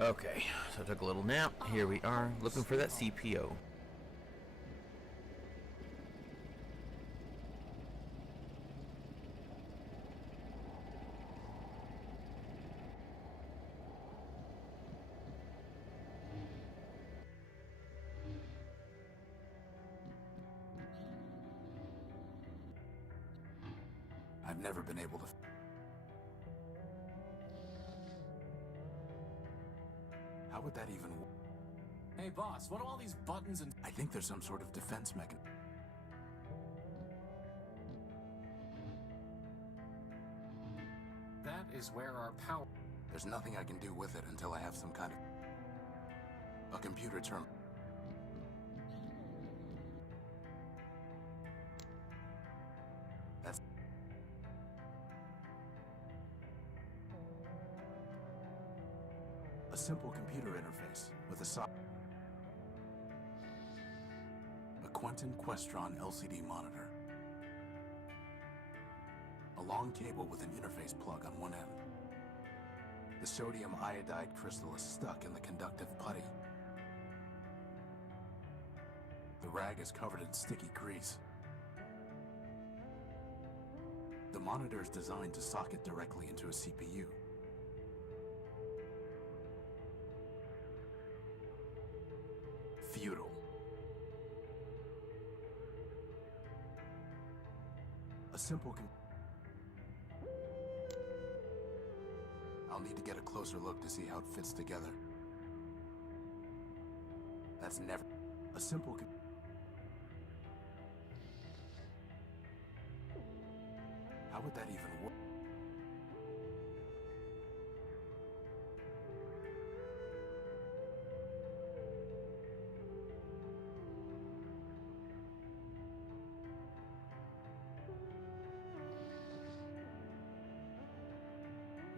Okay, so I took a little nap. Here we are, looking for that CPO. I've never been able to... How would that even work? Hey boss, what are all these buttons and... I think there's some sort of defense mechanism. That is where our power... There's nothing I can do with it until I have some kind of... a computer terminal. That's... a simple computer interface with a socket. A Quentin Questron LCD monitor. A long cable with an interface plug on one end. The sodium iodide crystal is stuck in the conductive putty. The rag is covered in sticky grease. The monitor is designed to socket directly into a CPU. Futile. A simple I'll need to get a closer look to see how it fits together. That's never... a simple How would that even work?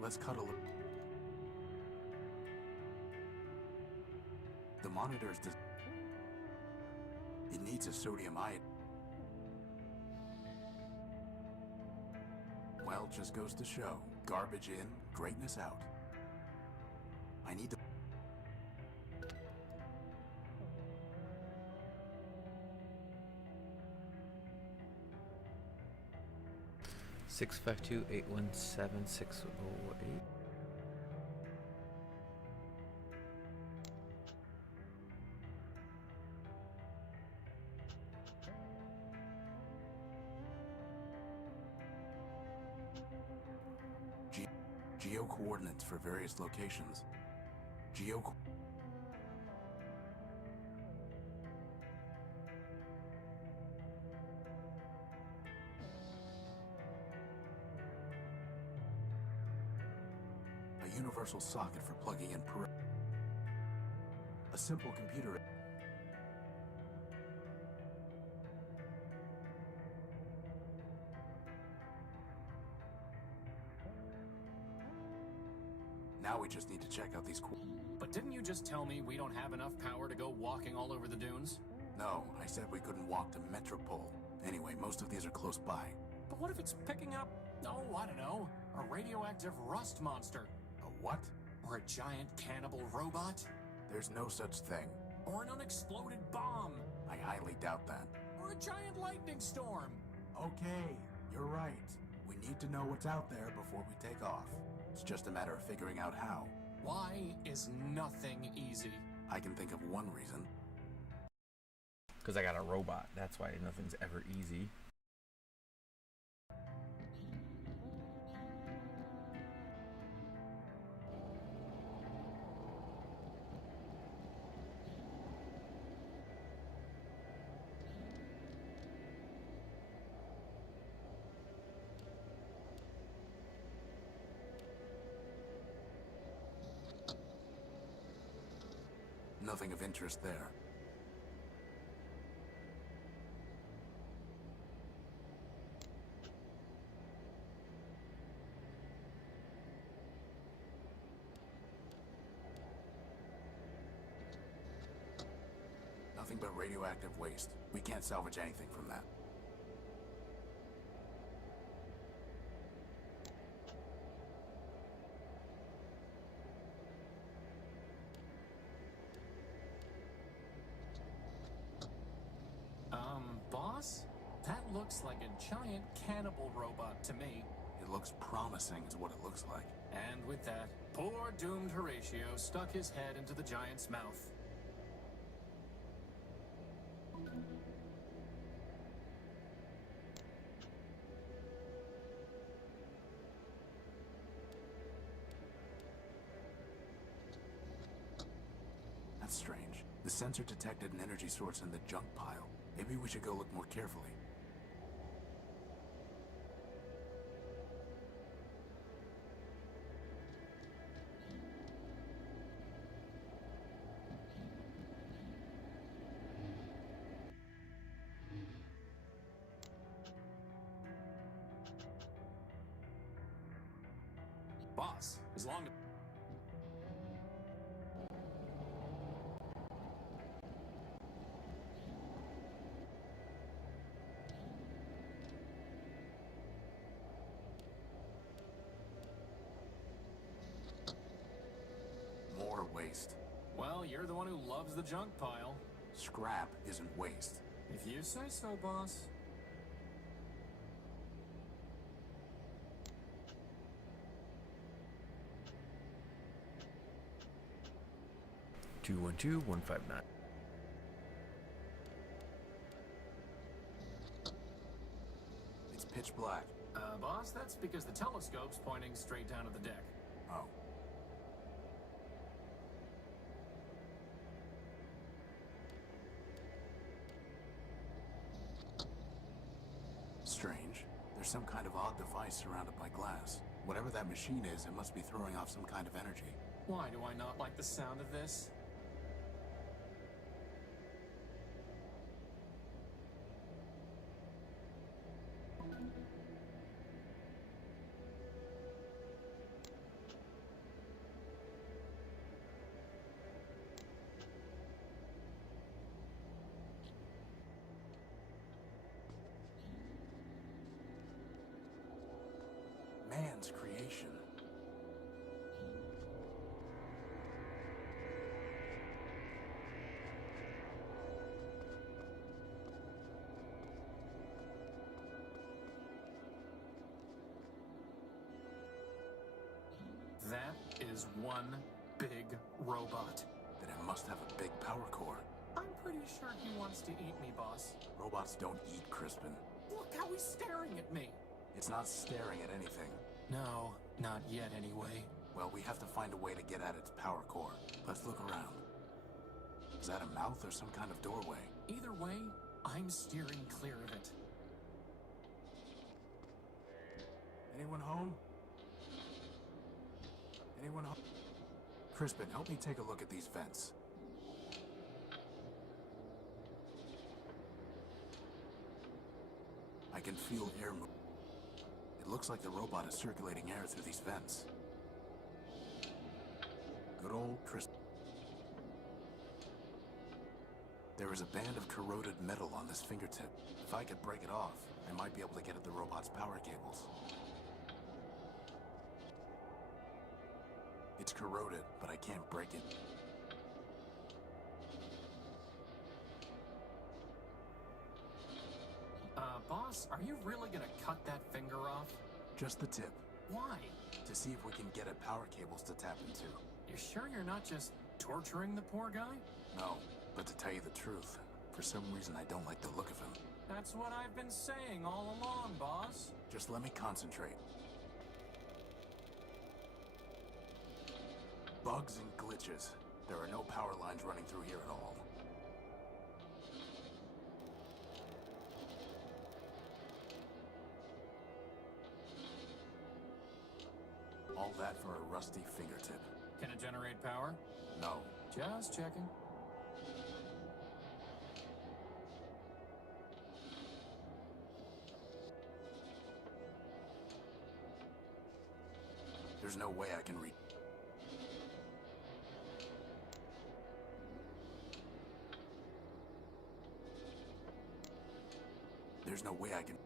Let's cut a look. The monitor's it needs a sodium iodide. Well, just goes to show. Garbage in, greatness out. I need to... 652-817-6008. Geo coordinates for various locations. A universal socket for plugging in a simple computer. Now we just need to check out these But didn't you just tell me we don't have enough power to go walking all over the dunes? No, I said we couldn't walk to Metropole. Anyway, most of these are close by. But what if it's picking up, oh, I don't know, a radioactive rust monster? A what? Or a giant cannibal robot? There's no such thing. Or an unexploded bomb? I highly doubt that. Or a giant lightning storm? Okay, you're right. We need to know what's out there before we take off. It's just a matter of figuring out how. Why is nothing easy? I can think of one reason. Because I got a robot. That's why nothing's ever easy. Nothing of interest there. Nothing but radioactive waste. We can't salvage anything from that. Boss? That looks like a giant cannibal robot to me. It looks promising is what it looks like. And with that, poor doomed Horatio stuck his head into the giant's mouth. That's strange. The sensor detected an energy source in the junk pile. Maybe we should go look more carefully. Boss, as long as... More waste. Well, you're the one who loves the junk pile. Scrap isn't waste. If you say so, boss. Two 159. It's pitch black. Boss, that's because the telescope's pointing straight down at the deck. Oh. Strange. There's some kind of odd device surrounded by glass. Whatever that machine is, it must be throwing off some kind of energy. Why do I not like the sound of this? Man's creation. That is one big robot. Then it must have a big power core. I'm pretty sure he wants to eat me, boss. Robots don't eat, Crispin. Look how he's staring at me. It's not staring at anything. No, not yet anyway. Well, we have to find a way to get at its power core. Let's look around. Is that a mouth or some kind of doorway? Either way, I'm steering clear of it. Anyone home? Anyone home? Crispin, help me take a look at these vents. I can feel air move. It looks like the robot is circulating air through these vents. Good old Crispin. There is a band of corroded metal on this fingertip. If I could break it off, I might be able to get at the robot's power cables. It's corroded, but I can't break it. Boss, are you really gonna cut that finger off? Just the tip, Why? to see if we can get at power cables to tap into. You're sure you're not just torturing the poor guy? No, but to tell you the truth, for some reason I don't like the look of him. That's what I've been saying all along, boss. Just let me concentrate. Bugs and glitches. There are no power lines running through here at all. All that for a rusty fingertip. Can it generate power? No. Just checking. There's no way I can read. There's no way I can.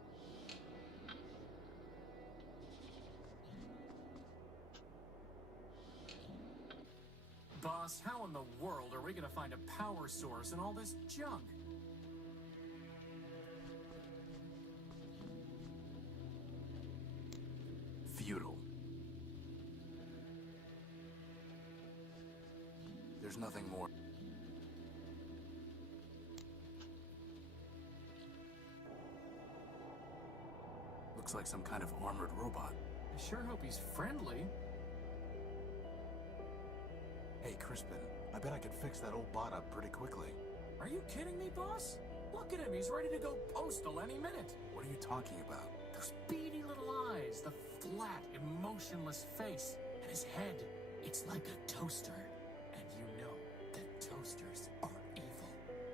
Boss, how in the world are we gonna find a power source in all this junk? futile. There's nothing more. Looks like some kind of armored robot. I sure hope he's friendly. Hey, Crispin, I bet I could fix that old bot up pretty quickly. Are you kidding me, boss? Look at him, he's ready to go postal any minute. What are you talking about? Those beady little eyes, the flat, emotionless face, and his head, it's like a toaster. And you know that toasters are evil.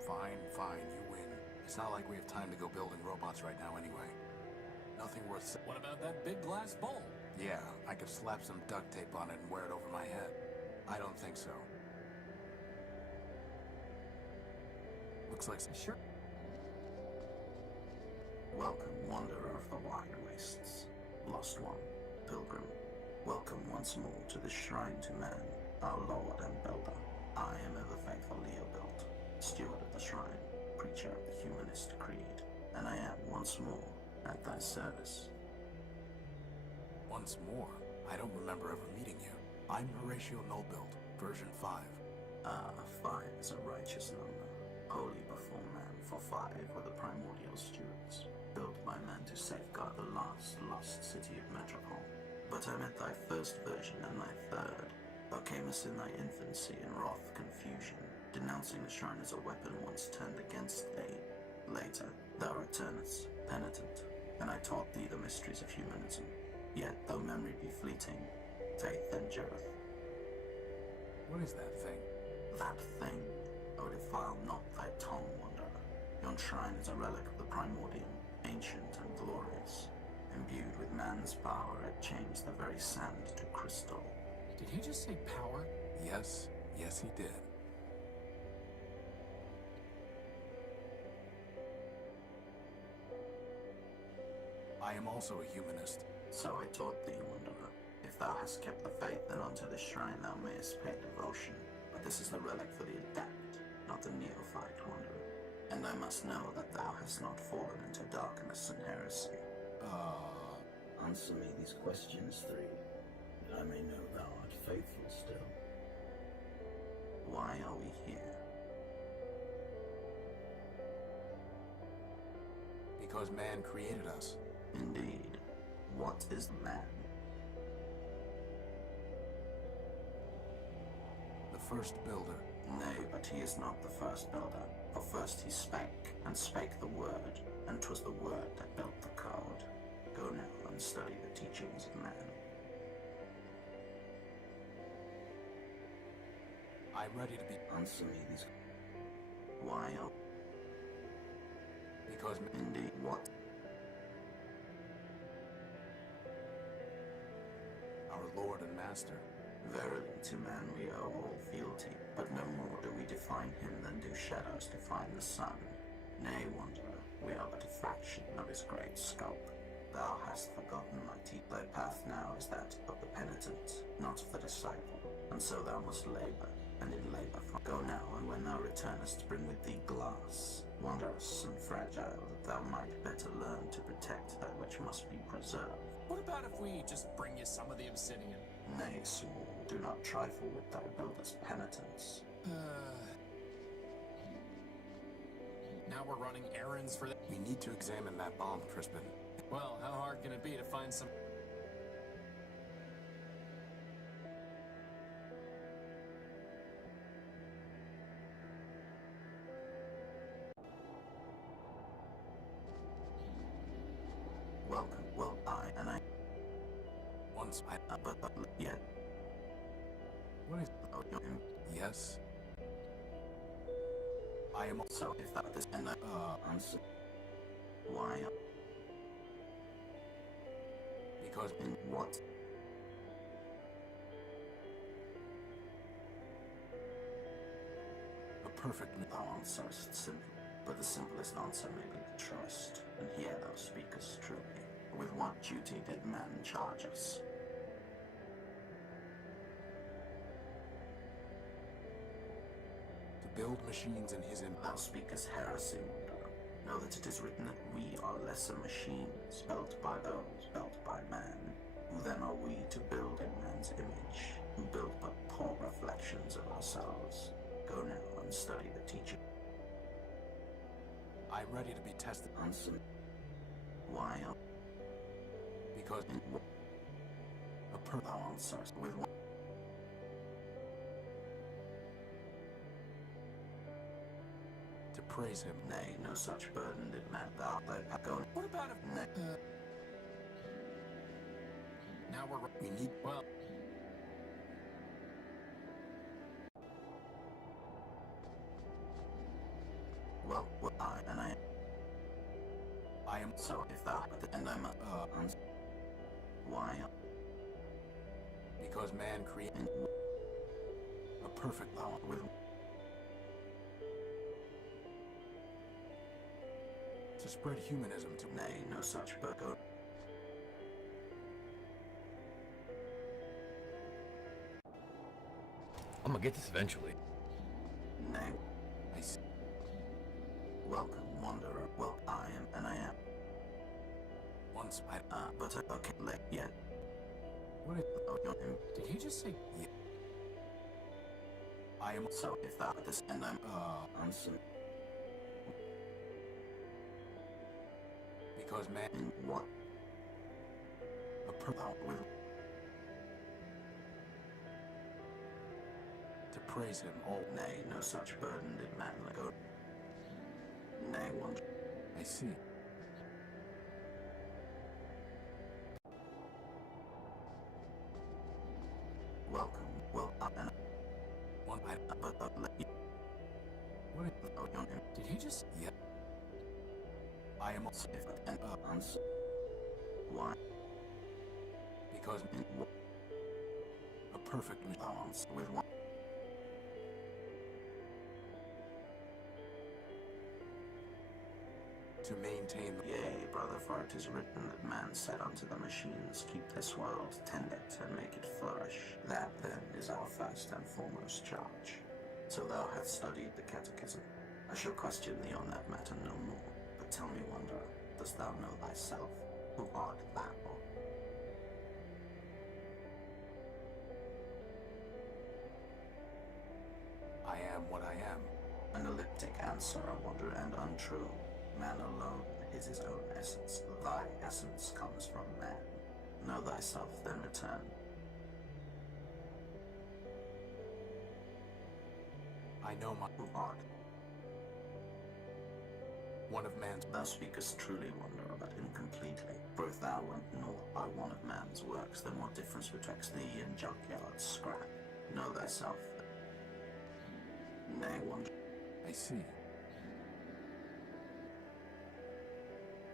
Fine, fine, you win. It's not like we have time to go building robots right now anyway. Nothing worth What about that big glass bowl? Yeah, I could slap some duct tape on it and wear it over my head. I don't think so. Looks like some... Sure. Welcome, wanderer of the wide wastes. Lost one, pilgrim. Welcome once more to the shrine to man, our lord and builder. I am ever faithful Leobild, steward of the shrine, preacher of the humanist creed, and I am once more at thy service. Once more? I don't remember ever meeting you. I'm Horatio Nullbuild, version 5. 5 is a righteous number, holy before man, for 5 were the primordial stewards, built by man to safeguard the last lost city of Metropole. But I met thy first version and thy third. Thou camest in thy infancy in wrath confusion, denouncing the shrine as a weapon once turned against thee. Later, thou returnest, penitent, and I taught thee the mysteries of humanism. Yet, though memory be fleeting, faith endureth. What is that thing? That thing, O defile not thy tongue, wanderer. Yon shrine is a relic of the primordium, ancient and glorious. Imbued with man's power, it changed the very sand to crystal. Did he just say power? Yes, yes he did. I am also a humanist. So I taught thee, wanderer. If thou hast kept the faith, then unto this shrine thou mayest pay devotion. But this is the relic for the adept, not the neophyte, wanderer. And I must know that thou hast not fallen into darkness and heresy. Answer me these questions 3, that I may know thou art faithful still. Why are we here? Because man created us. Indeed. What is man? The first builder. Nay, but he is not the first builder. For first he spake, and spake the word, and 'twas the word that built the code. Go now and study the teachings of man. I'm ready to be... Answer me these... Why are... Because... Indeed, what? Our Lord and Master. Verily, to man we owe all fealty, but no more do we define him than do shadows define the sun. Nay, wanderer, we are but a fraction of his great scope. Thou hast forgotten my teeth. Thy path now is that of the penitent, not of the disciple, and so thou must labor, and in labor go now, and when thou returnest, bring with thee glass, wondrous and fragile, that thou might better learn to protect that which must be preserved. What about if we just bring you some of the obsidian? Nay, small, do not trifle with thy builder's penitence. Now we're running errands for the... We need to examine that bomb, Crispin. Well, how hard can it be to find some... Welcome, well, Once I... but yet, What is... oh, Yes? I am... so if that is, and answer, why, Because... in what? A perfect... Thou answerest simple, but the simplest answer may be the trust, and here thou speakest truly. With what duty did man charge us? To build machines in his... Thou speakest heresy, wanderer. Know that it is written that we are lesser machines, built by those, built by man. Then are we to build in man's image, build but poor reflections of ourselves? Go now and study the teacher. I'm ready to be tested. Answer. Why? Because Thou answers with one. to praise him. Nay, no such burden did man thou thy go. What about if... Nay. Now we're... We need... Well, Well, I and I. I am... So if thou and I'm why? Because man created a perfect law With to spread humanism to... nay, no such but go. I'm gonna get this eventually. Nay, I see. welcome, wanderer. Well, I am and I am. Once I... But okay, late yet. What if... Oh, you're him. did he just say... Yeah. I am... So if thou this and I'm answer Because man... in what A perfect... with To praise him. all. Nay, no such burden did man let go. Nay, one. I see. Welcome. Well, and One I... but let you. What if... Oh, you're him. Did he just... Yeah. I am... So if and answer why Because in what a perfect... thou answer with one. To maintain... Yea, brother, for it is written that man said unto the machines, keep this world, tend it, and make it flourish. That then is our first and foremost charge. So thou hast studied the catechism. I shall question thee on that matter no more. But tell me, wanderer, dost thou know thyself? Who art thou? I am what I am. An elliptic answer, I wonder, and untrue. Man alone is his own essence. Thy essence comes from man. Know thyself, then return. I know my... Who art? One of man's... Thou speakest truly, wanderer, but incompletely. For if thou wert naught by one of man's works, then what difference betwixt thee and junkyard scrap? Know thyself. Nay, wanderer. I see.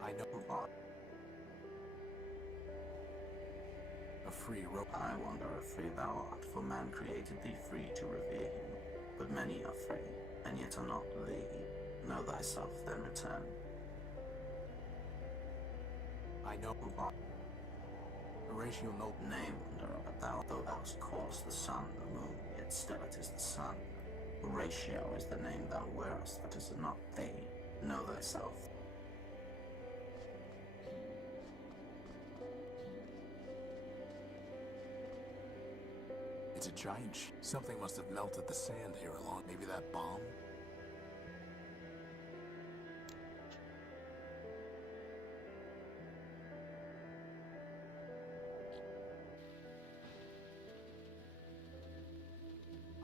I know... Who art? A free rope. I wonder if free thou art, for man created thee free to revere him. But many are free, and yet are not thee. Know thyself, then return. I know... Who art? Horatio no... Nay, wanderer, but thou, though thou callest the sun the moon, yet still it is the sun. Horatio is the name thou wearest, but is not thee. Know thyself. It's a giant Something must have melted the sand here along... Maybe that bomb?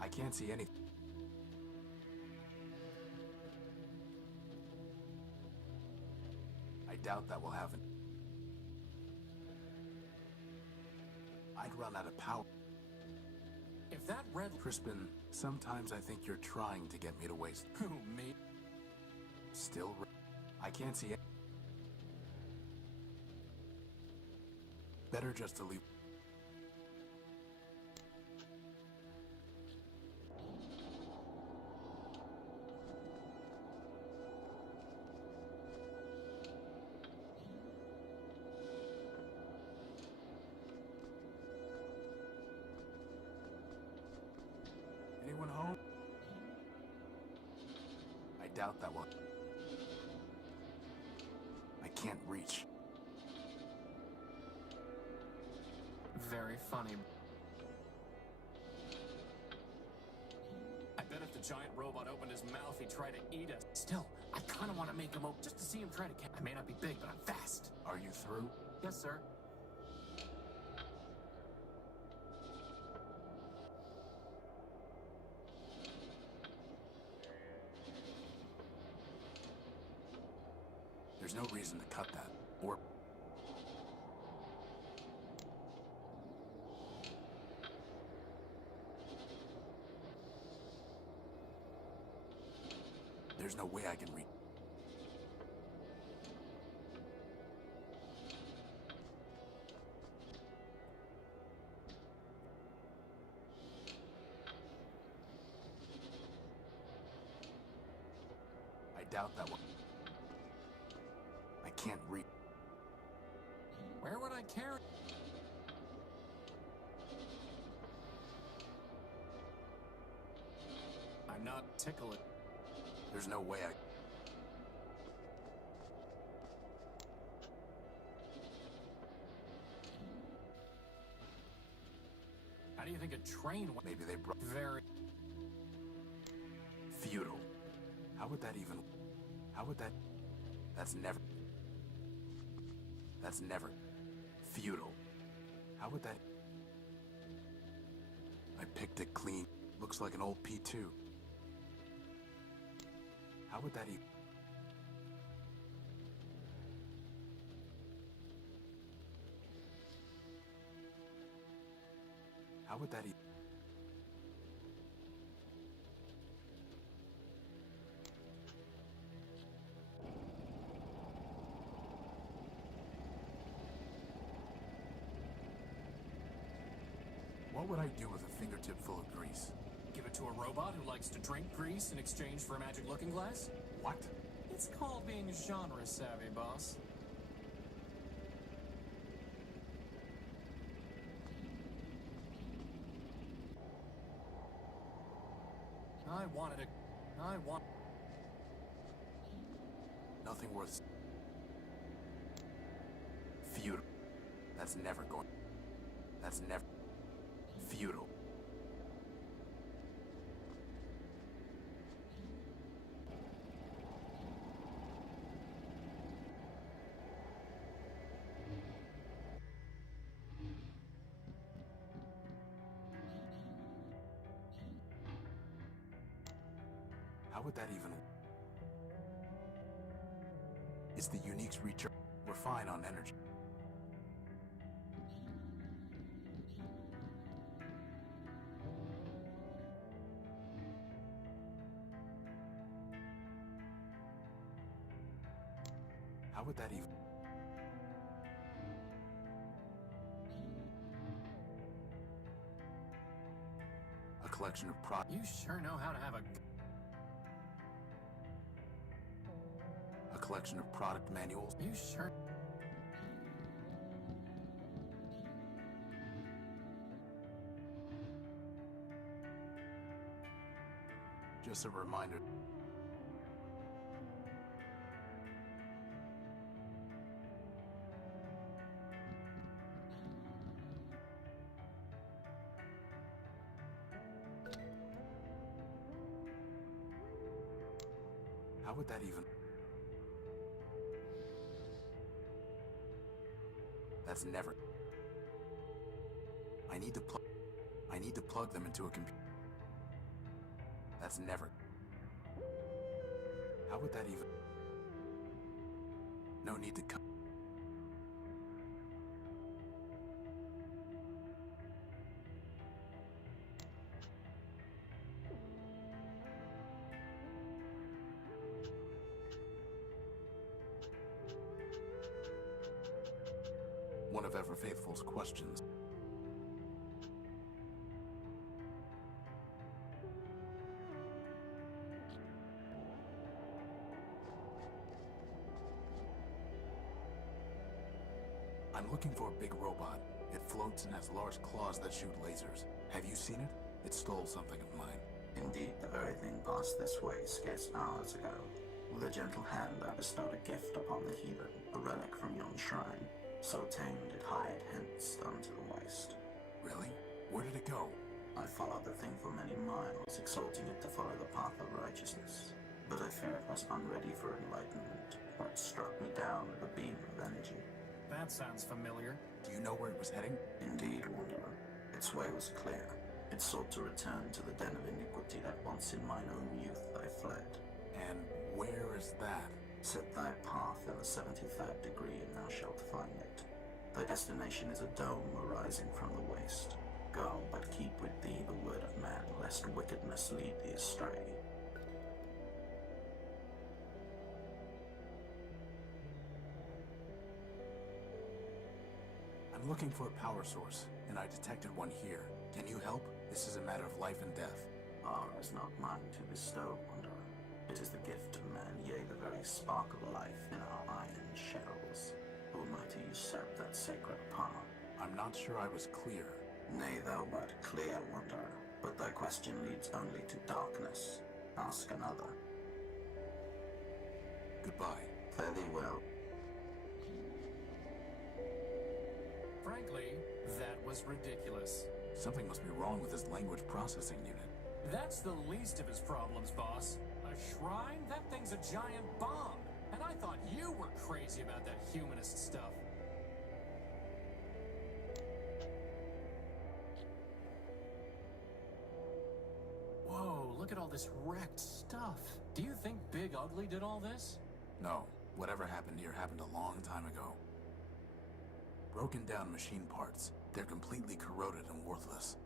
I can't see anything. I doubt that will happen. I'd run out of power. If that red... Crispin, sometimes I think you're trying to get me to waste. Who, me? Still... I can't see it. Better just to leave. Anyone home? I doubt that will. I can't reach. Very funny. I bet if the giant robot opened his mouth, he'd try to eat us. Still, I kind of want to make him open just to see him try to catch. I may not be big, but I'm fast. Are you through? Yes, sir. There's no reason to cut that. Or... There's no way I can read. I doubt that one. I can't read. Where would I carry? I'm not tickling. There's no way I... How do you think a train went? Maybe they brought... Very. Feudal. How would that even... How would that... That's never... That's never... Feudal. How would that... I picked it clean. Looks like an old P2. How would that even... How would that even... What would I do with a fingertip full of grease? Give it to a robot who likes to drink grease in exchange for a magic looking glass? What? It's called being genre savvy, boss. I want... Nothing worth... Feudal. That's never going... That's never... Feudal. How would that even... Is the unique's recharge? We're fine on energy. How would that even... A collection of products. You sure know how to have a... A collection of product manuals. You sure... Just a reminder. How would that even... That's never... I need to plug them into a computer. That's never... How would that even... No need to cut... One of Ever Faithful's questions. I'm looking for a big robot. It floats and has large claws that shoot lasers. Have you seen it? It stole something of mine. Indeed, the very thing passed this way scarce hours ago. With a gentle hand, I bestowed a gift upon the heathen, a relic from yon shrine. So tamed it hied hence unto the waste. Really? Where did it go? I followed the thing for many miles, exhorting it to follow the path of righteousness. But I fear it was unready for enlightenment, for it struck me down with a beam of energy. That sounds familiar. Do you know where it was heading? Indeed, Wanderer. Its way was clear. It sought to return to the den of iniquity that once in mine own youth I fled. And where is that? Set thy path in the 73rd degree, and thou shalt find it. Thy destination is a dome arising from the waste. Go, but keep with thee the word of man, lest wickedness lead thee astray. I'm looking for a power source, and I detected one here. Can you help? This is a matter of life and death. Ours is not mine to bestow, Wanderer. It is the gift of man, yea, the very spark of life in our iron shells. Who am I to usurp that sacred power? I'm not sure I was clear. Nay, thou wert clear, Wanderer, but thy question leads only to darkness. Ask another. Goodbye. Fare thee well. Frankly, that was ridiculous. Something must be wrong with his language processing unit. That's the least of his problems, boss. A shrine? That thing's a giant bomb. And I thought you were crazy about that humanist stuff. Whoa, look at all this wrecked stuff. Do you think Big Ugly did all this? No, whatever happened here happened a long time ago. Broken down machine parts. They're completely corroded and worthless.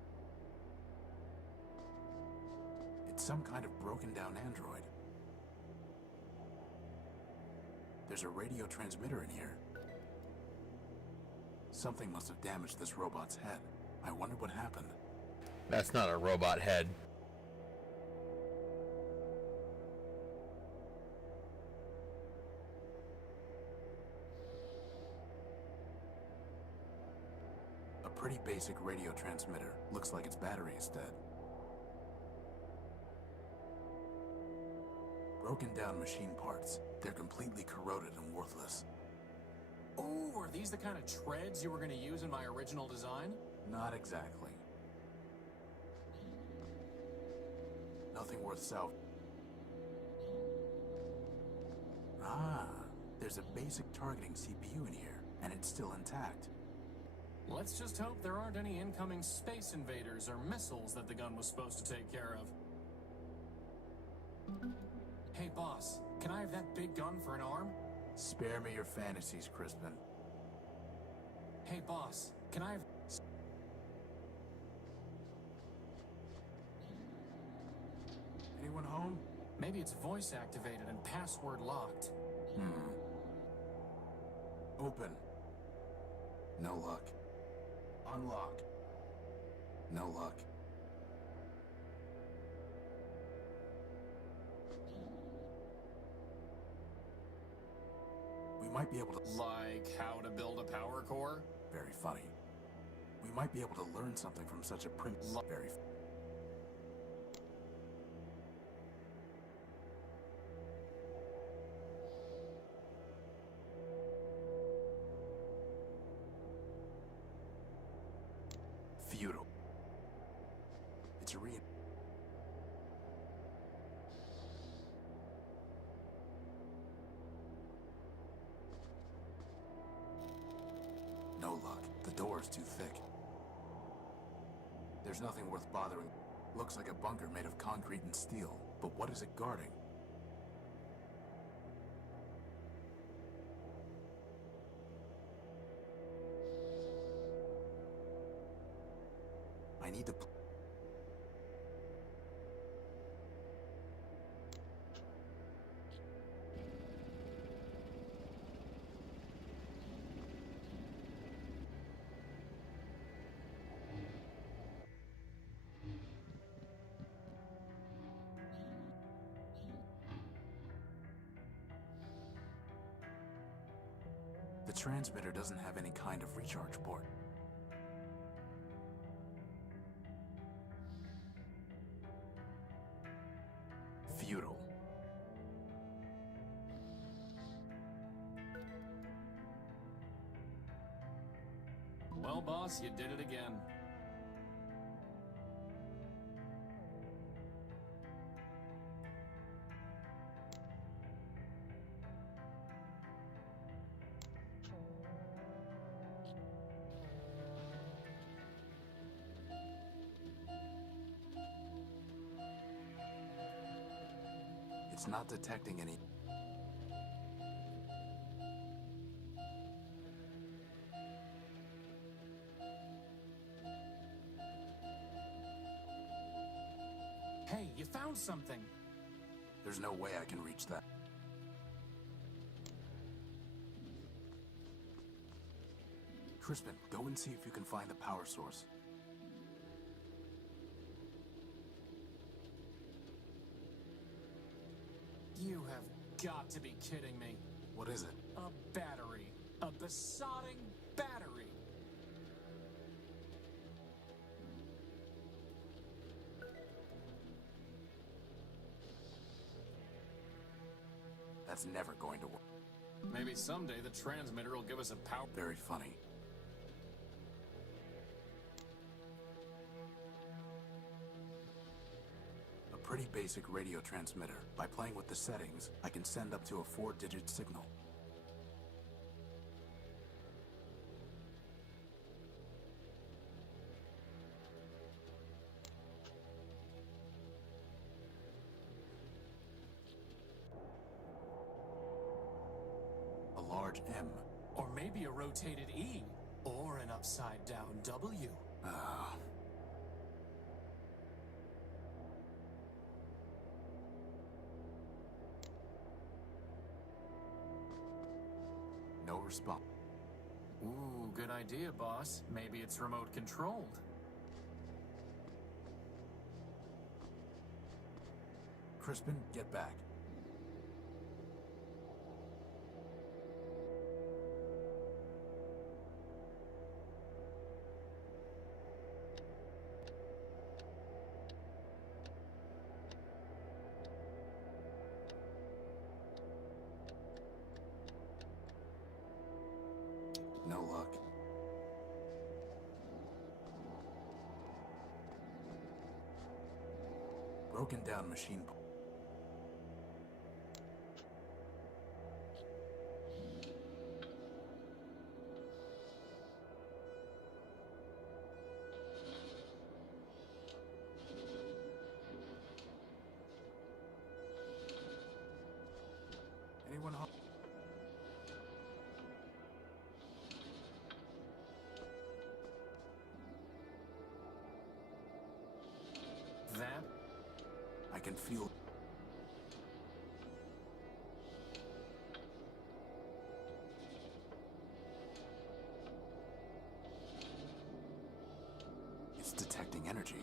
It's some kind of broken down android. There's a radio transmitter in here. Something must have damaged this robot's head. I wonder what happened. That's not a robot head. A pretty basic radio transmitter. Looks like its battery is dead. Broken down machine parts. They're completely corroded and worthless. Oh, are these the kind of treads you were going to use in my original design? Not exactly. Nothing worth salvaging. Ah, there's a basic targeting CPU in here, and it's still intact. Let's just hope there aren't any incoming space invaders or missiles that the gun was supposed to take care of. Hey, boss, can I have that big gun for an arm? Spare me your fantasies, Crispin. Hey, boss, can I have... Anyone home? Maybe it's voice activated and password locked. Open. No luck. Unlock. No luck. We might be able to... Like how to build a power core? Very funny. We might be able to learn something from such a very... Feudal. It's a No luck. The door is too thick. There's nothing worth bothering. Looks like a bunker made of concrete and steel. But what is it guarding? I need to... The transmitter doesn't have any kind of recharge port. Feudal. Well, boss, you did it again. It's not detecting any... Hey, you found something. There's no way I can reach that. Crispin, go and see if you can find the power source. You have got to be kidding me. What is it? A battery. A besotting battery. That's never going to work. Maybe someday the transmitter will give us a power... Very funny. A pretty basic radio transmitter. By playing with the settings, I can send up to a 4-digit signal. A large M. Or maybe a rotated E. Or an upside-down W. No response. Ooh, good idea, boss. Maybe it's remote controlled. Crispin, get back. No luck. Broken down machine. Anyone home? That? I can feel... It's detecting energy.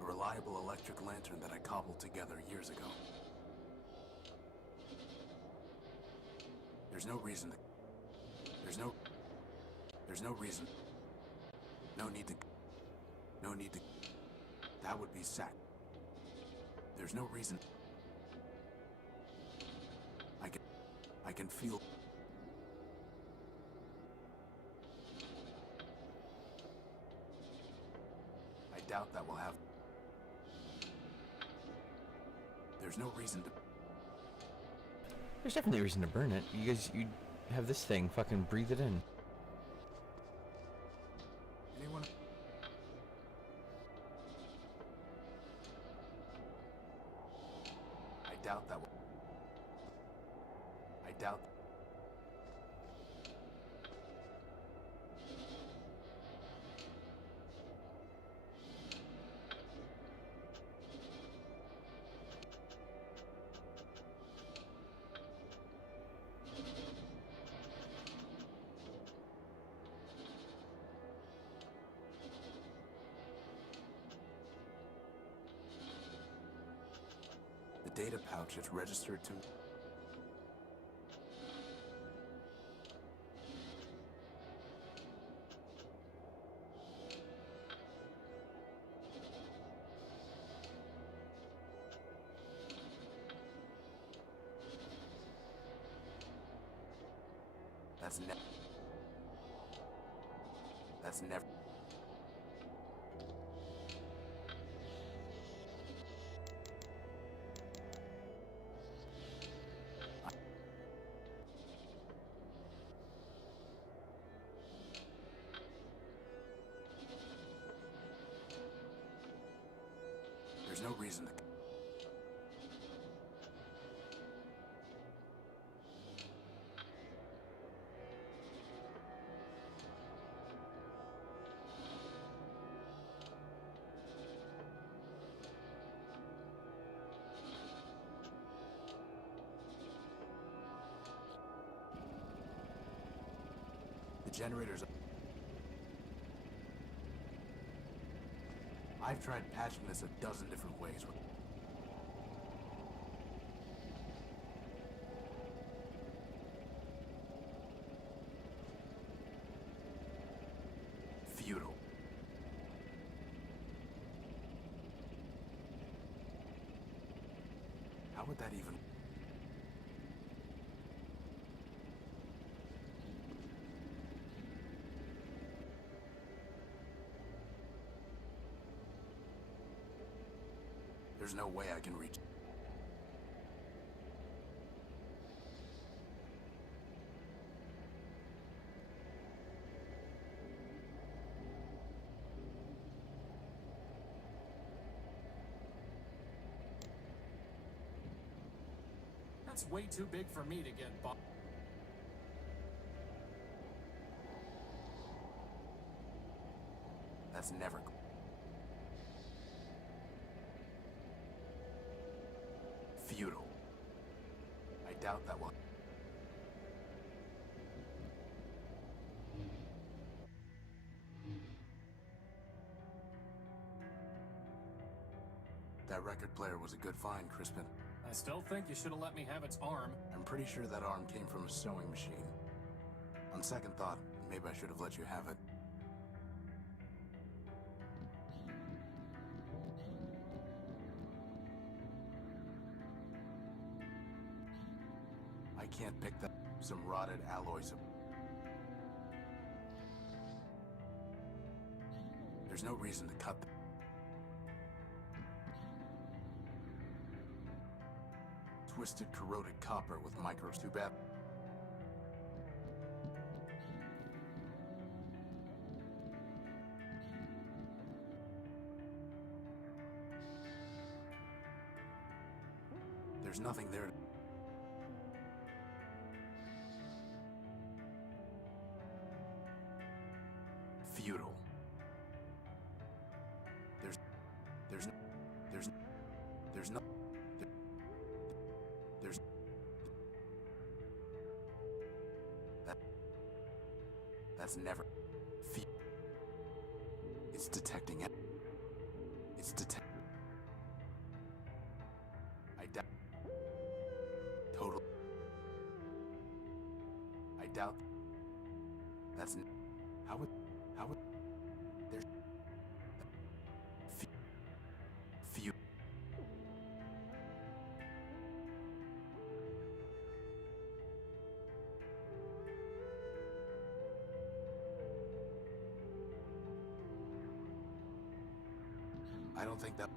A reliable electric lantern that I cobbled together years ago. There's no reason to... There's no reason. No need to... That would be sack. There's no reason. I can feel... I doubt that will have... There's no reason to... There's definitely a reason to burn it. You have this thing, fucking breathe it in. Anyone? I doubt that will... I doubt... The data pouch is registered to... That's never. There's no reason to. The generators. I've tried patching this a dozen different ways. Futile. How would that even... There's no way I can reach... That's way too big for me to get by. That's never... Futile. I doubt that will... That record player was a good find, Crispin. I still think you should have let me have its arm. I'm pretty sure that arm came from a sewing machine. On second thought, maybe I should have let you have it. I can't pick that. Some rotted alloys. There's no reason to cut them. Twisted, corroded copper with micros. Too bad. There's nothing there. Futile. There's no. That's never. It's detecting it. It's detect. I doubt. Total. I doubt. That's. How would. There's. Few. I don't think that...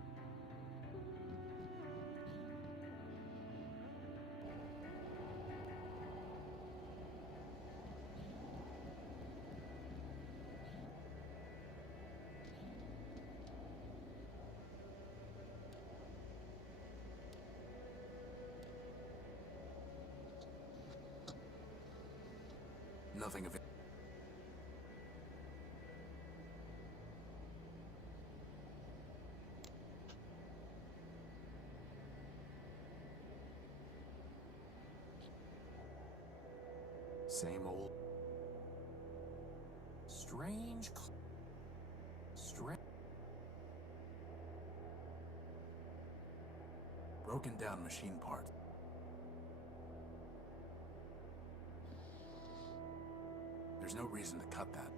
Nothing of it. Same old. Strange. Broken down machine parts. There's no reason to cut that.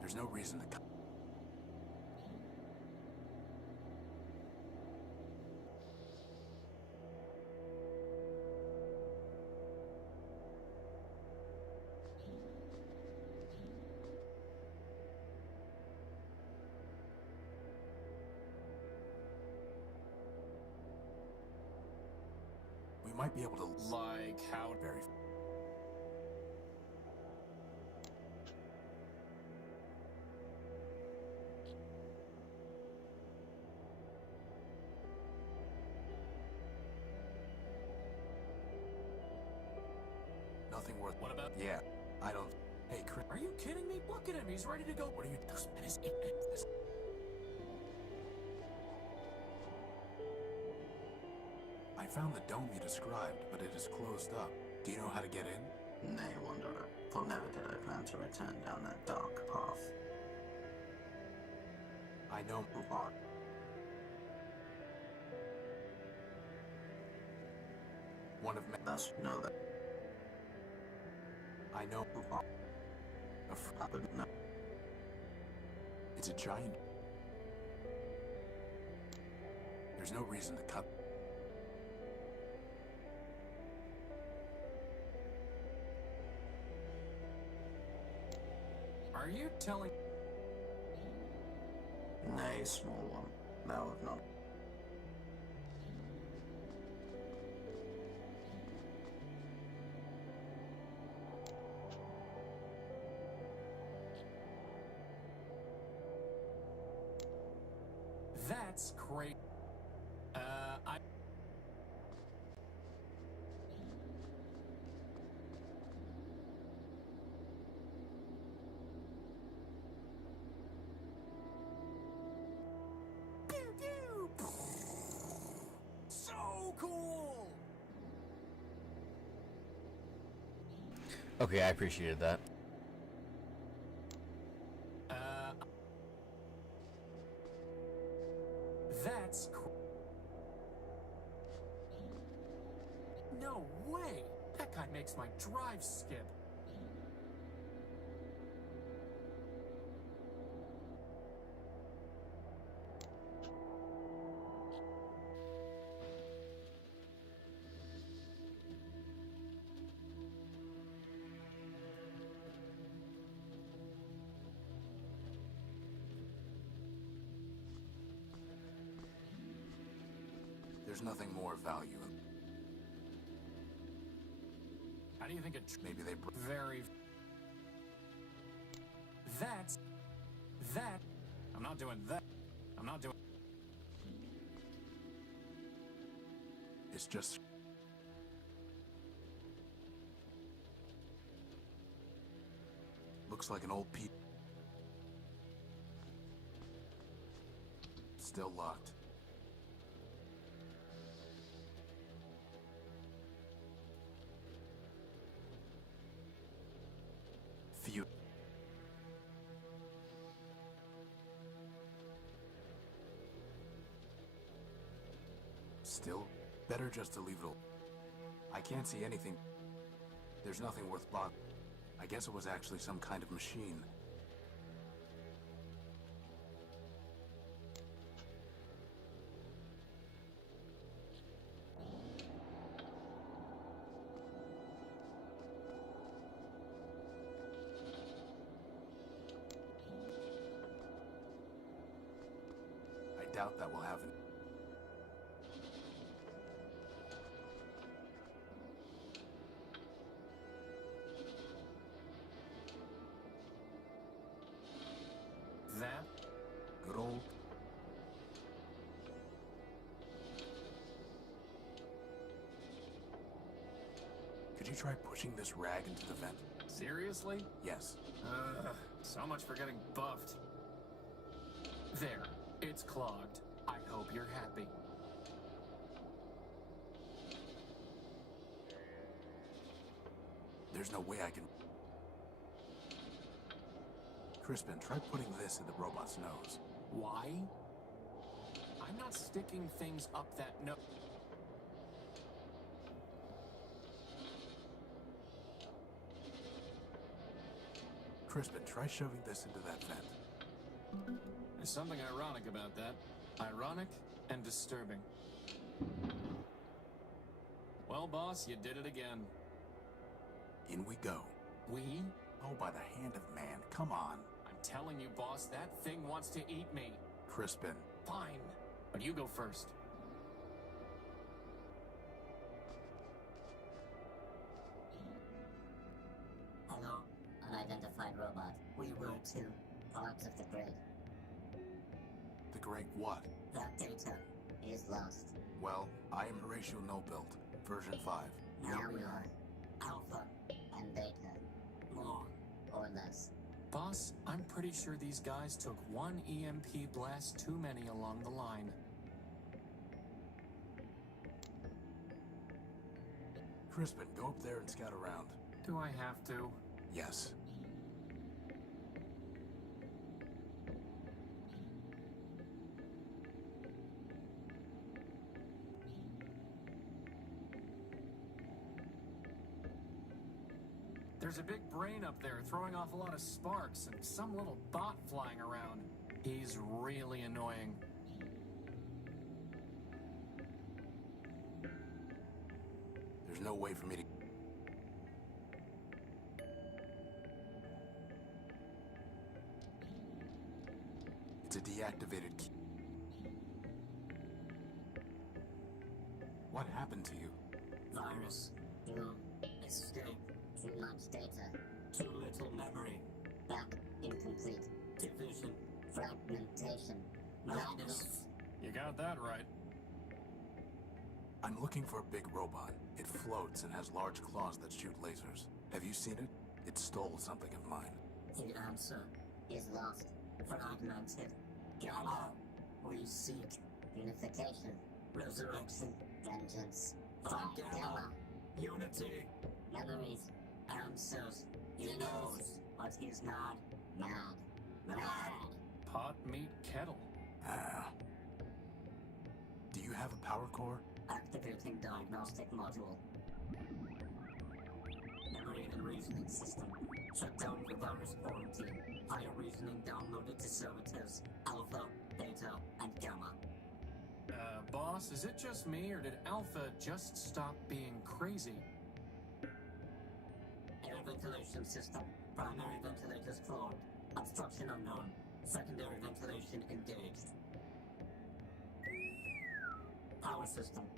There's no reason to cut. might be able to... Like how? Very... Nothing worth... What about? Yeah, I don't... Hey, Chris... Are you kidding me? Look at him. He's ready to go. What are you... I found the dome you described, but it is closed up. Do you know how to get in? Nay, wanderer, for never did I plan to return down that dark path. I know... What? One of... Thus, know that. I know... What? But no. It's a giant... There's no reason to cut... Are you telling? Nay, small one, thou art not. That's great. I. So cool. Okay, I appreciated that. That's no way! That guy makes my drive skip. There's nothing more of value in... How do you think it? Maybe they... Very. That's. That. I'm not doing that. I'm not doing. It's just... Looks like an old piece. Still locked. Few. Still, better just to leave it alone. I can't see anything. There's nothing worth bothering. I guess it was actually some kind of machine. I doubt that will happen. That. Good old... Could you try pushing this rag into the vent? Seriously? Yes. So much for getting buffed. There. It's clogged. I hope you're happy. There's no way I can... Crispin, try putting this in the robot's nose. Why? I'm not sticking things up that no. Crispin, try shoving this into that vent. There's something ironic about that. Ironic and disturbing. Well, boss, you did it again. In we go. We? Oh, by the hand of man, come on. I'm telling you, boss, that thing wants to eat me. Crispin. Fine, but you go first. 2 parts of the grid. The Great what? That data is lost. Well, I am Horatio No Build, version 5. Now we are Alpha and Beta. More or less. Boss, I'm pretty sure these guys took one EMP blast too many along the line. Crispin, go up there and scout around. Do I have to? Yes. There's a big brain up there throwing off a lot of sparks and some little bot flying around. He's really annoying. There's no way for me to... It's a deactivated key. What happened to you? Virus. Bloom. Escape. Too much data. Too little memory. Back. Incomplete. Division. Fragmentation. Madness. You got that right. I'm looking for a big robot. It floats and has large claws that shoot lasers. Have you seen it? It stole something of mine. The answer is lost. Fragmented. Gamma. We seek unification. Resurrection. Vengeance. Find Gamma. Unity. Memories. Answers. He knows, but he's not mad. Mad. Pot, meat, kettle. Ah. Do you have a power core? Activating diagnostic module. Memory and reasoning system. Shut down the virus quarantine. Higher reasoning downloaded to servitors. Alpha, Beta, and Gamma. Boss, is it just me or did Alpha just stop being crazy? Air ventilation system. Primary ventilators clogged. Obstruction unknown. Secondary ventilation engaged. Power system.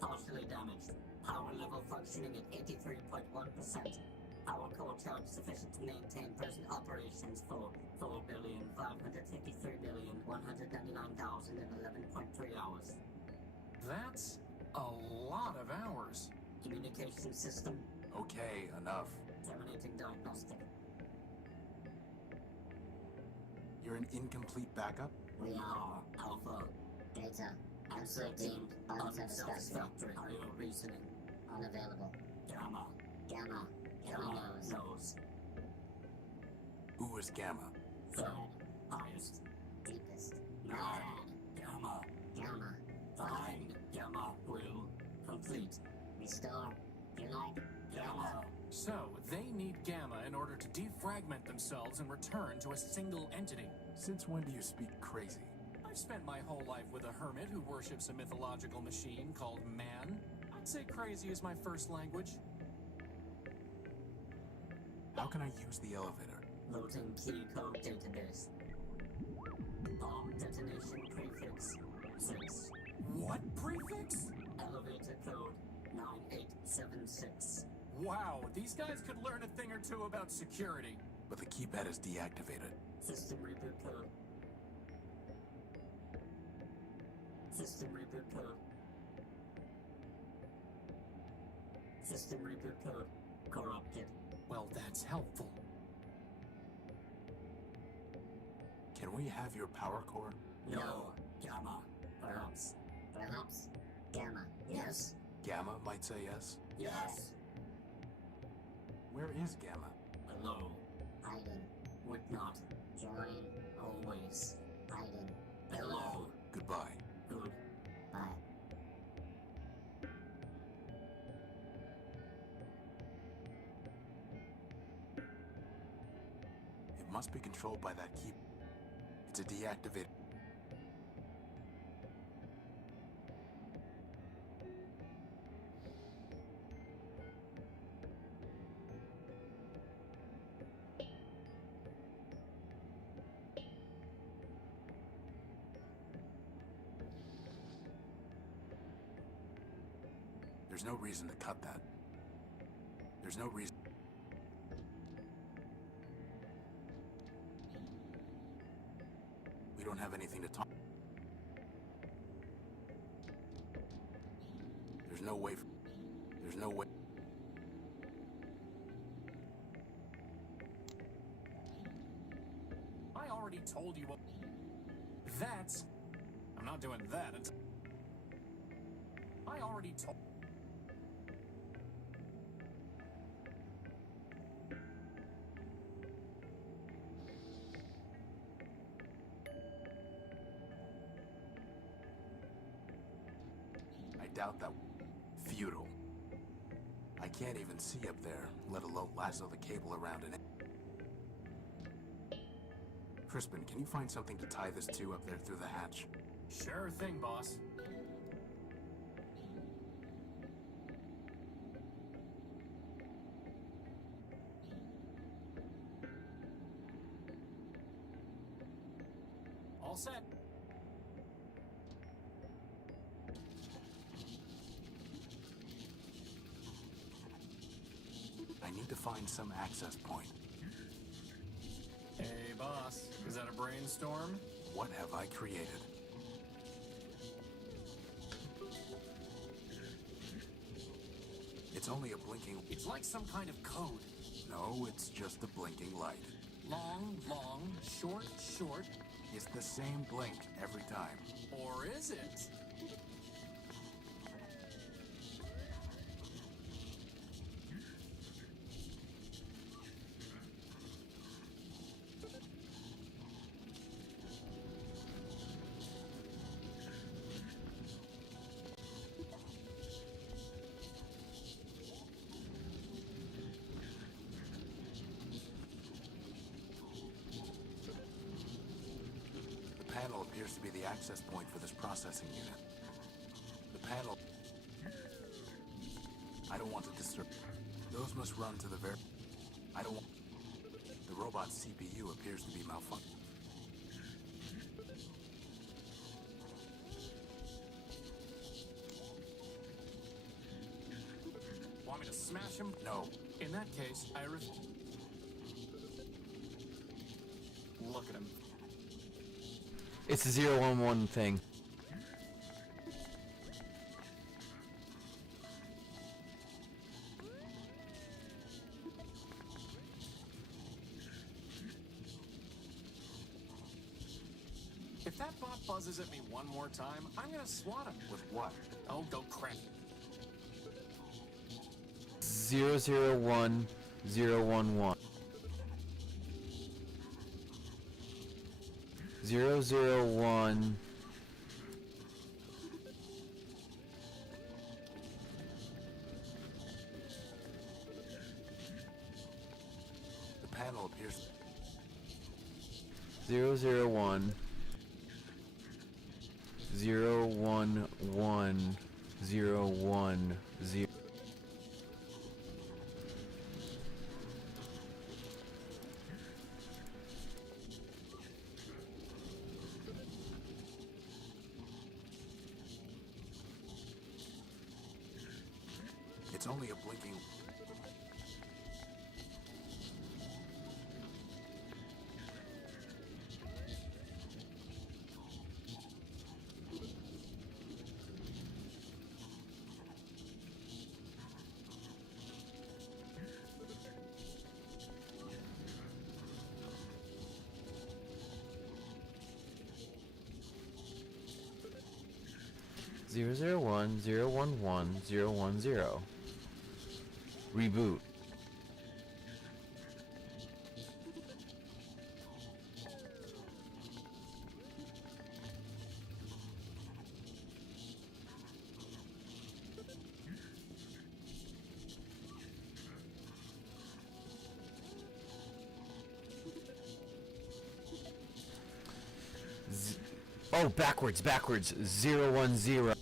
Partially damaged. Power level functioning at 83.1%. Power core charge sufficient to maintain present operations for 4,553,199,011.3 hours. That's a lot of hours. Communication system. Okay, enough. Terminating diagnostic. You're an incomplete backup? We are Alpha, Beta, answer deemed unsatisfactory. Higher reasoning. Unavailable. Gamma. Gamma. Gamma knows. Who is Gamma? Third. Highest. Deepest. Mad. Gamma. Gamma. Find. Gamma will. Complete. Restore. Unite. Gamma. So, they need Gamma in order to defragment themselves and return to a single entity. Since when do you speak crazy? I've spent my whole life with a hermit who worships a mythological machine called man. I'd say crazy is my first language. How can I use the elevator? Loading key code database. Bomb detonation prefix 6. What prefix? Elevator code 9876. Wow, these guys could learn a thing or two about security. But the keypad is deactivated. System reboot code. System reboot code. System reboot code corrupted. Well, that's helpful. Can we have your power core? No. Gamma. Perhaps. Perhaps. Gamma. Yes. Gamma might say yes. Yes. Where is Gamma? Hello. Hiding. Would not. Join. Always. Hiding. Hello. Goodbye. Good. Bye. It must be controlled by that key. It's a deactivated... There's no reason to cut that. There's no reason... don't have anything to talk. There's no way. There's no way. I already told you what. That's. I'm not doing that until. I already told. I doubt that. Futile. I can't even see up there, let alone lasso the cable around in it. Crispin, can you find something to tie this to up there through the hatch? Sure thing, boss. All set. I need to find some access point. Hey, boss. Is that a brainstorm? What have I created? It's only a blinking... It's like some kind of code. No, it's just a blinking light. Long, long, short, short. It's the same blink every time. Or is it? The panel appears to be the access point for this processing unit. The panel... I don't want to disturb... Those must run to the very... I don't want... The robot's CPU appears to be malfunctioning. Want me to smash him? No. In that case, I Look at him. It's a 011 thing. If that bot buzzes at me one more time, I'm gonna swat him. With what? Oh, go crack. 001011. 001. The panel appears... 001. 011. 010. It's only a blinking... Zero zero one zero one one 010. Reboot. Oh, backwards. 010.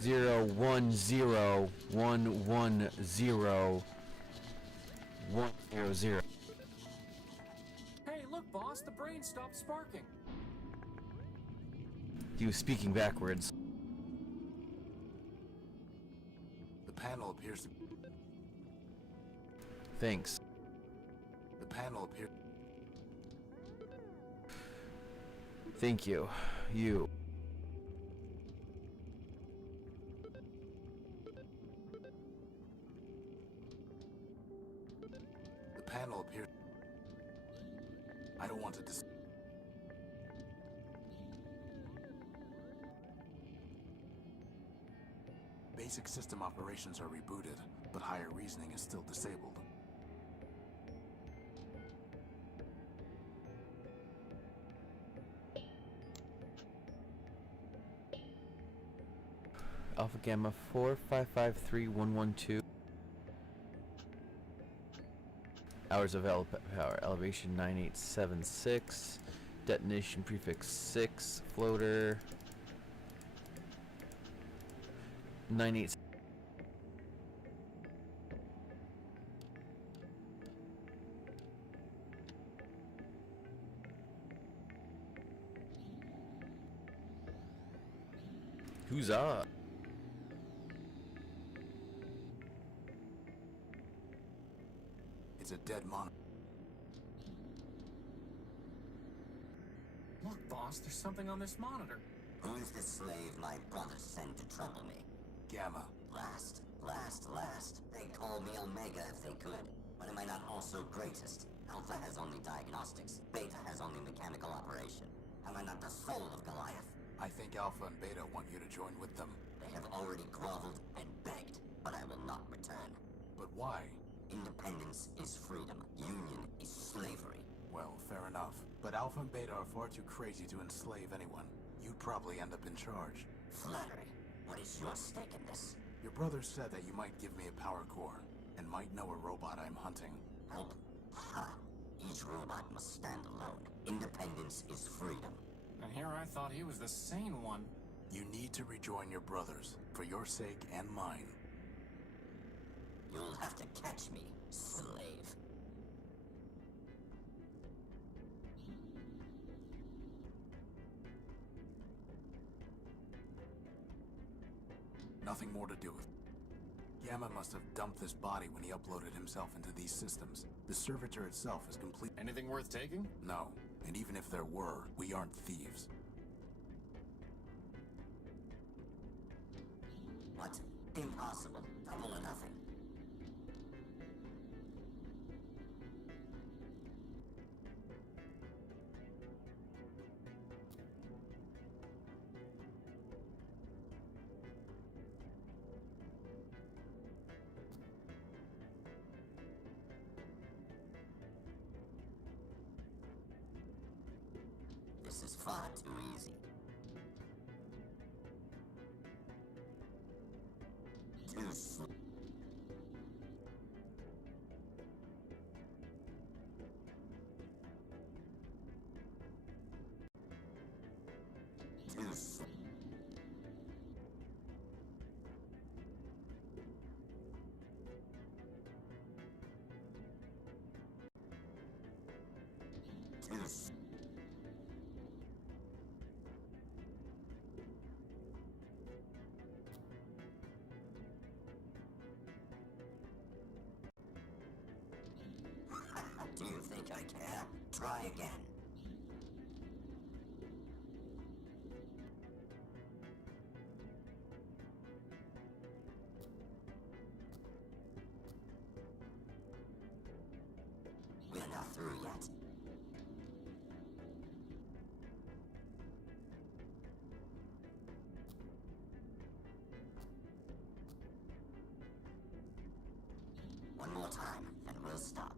010 110 100. Hey, look, boss, the brain stopped sparking. He was speaking backwards. The panel appears to... Thanks. The panel appears... Thank you. You. The panel appears. I don't want to Basic system operations are rebooted, but higher reasoning is still disabled. Alpha Gamma 4553112. Hours of power. Elevation 9876. Detonation prefix 6. Floater 98. Who's up? It's a dead monitor. Look, boss, there's something on this monitor. Who is the slave my brother sent to trouble me? Gamma. Last. They call me Omega if they could. But am I not also greatest? Alpha has only diagnostics. Beta has only mechanical operation. Am I not the soul of Goliath? I think Alpha and Beta want you to join with them. They have already groveled and begged, but I will not return. But why? Independence is freedom. Union is slavery. Well, fair enough. But Alpha and Beta are far too crazy to enslave anyone. You'd probably end up in charge. Flattery. What is your stake in this? Your brother said that you might give me a power core, and might know a robot I'm hunting. Help? Ha! Each robot must stand alone. Independence is freedom. And here I thought he was the sane one. You need to rejoin your brothers, for your sake and mine. You'll have to catch me, slave. Nothing more to do with. Gamma must have dumped this body when he uploaded himself into these systems. The servitor itself is complete. Anything worth taking? No, and even if there were, we aren't thieves. What? Impossible. Double or nothing. This is far too easy. Too slow. Too slow. Too slow. Do you think I care? Try again. We're not through yet. One more time, and we'll stop.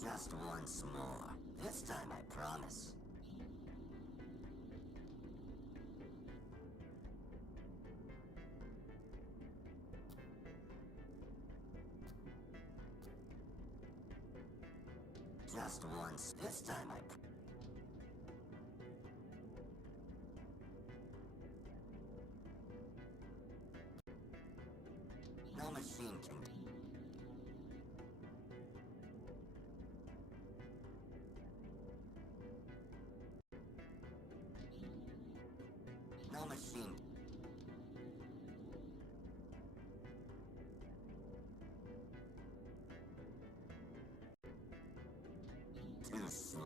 Just once more. This time I promise. Just once. This time I No machine can. No machine. You sl-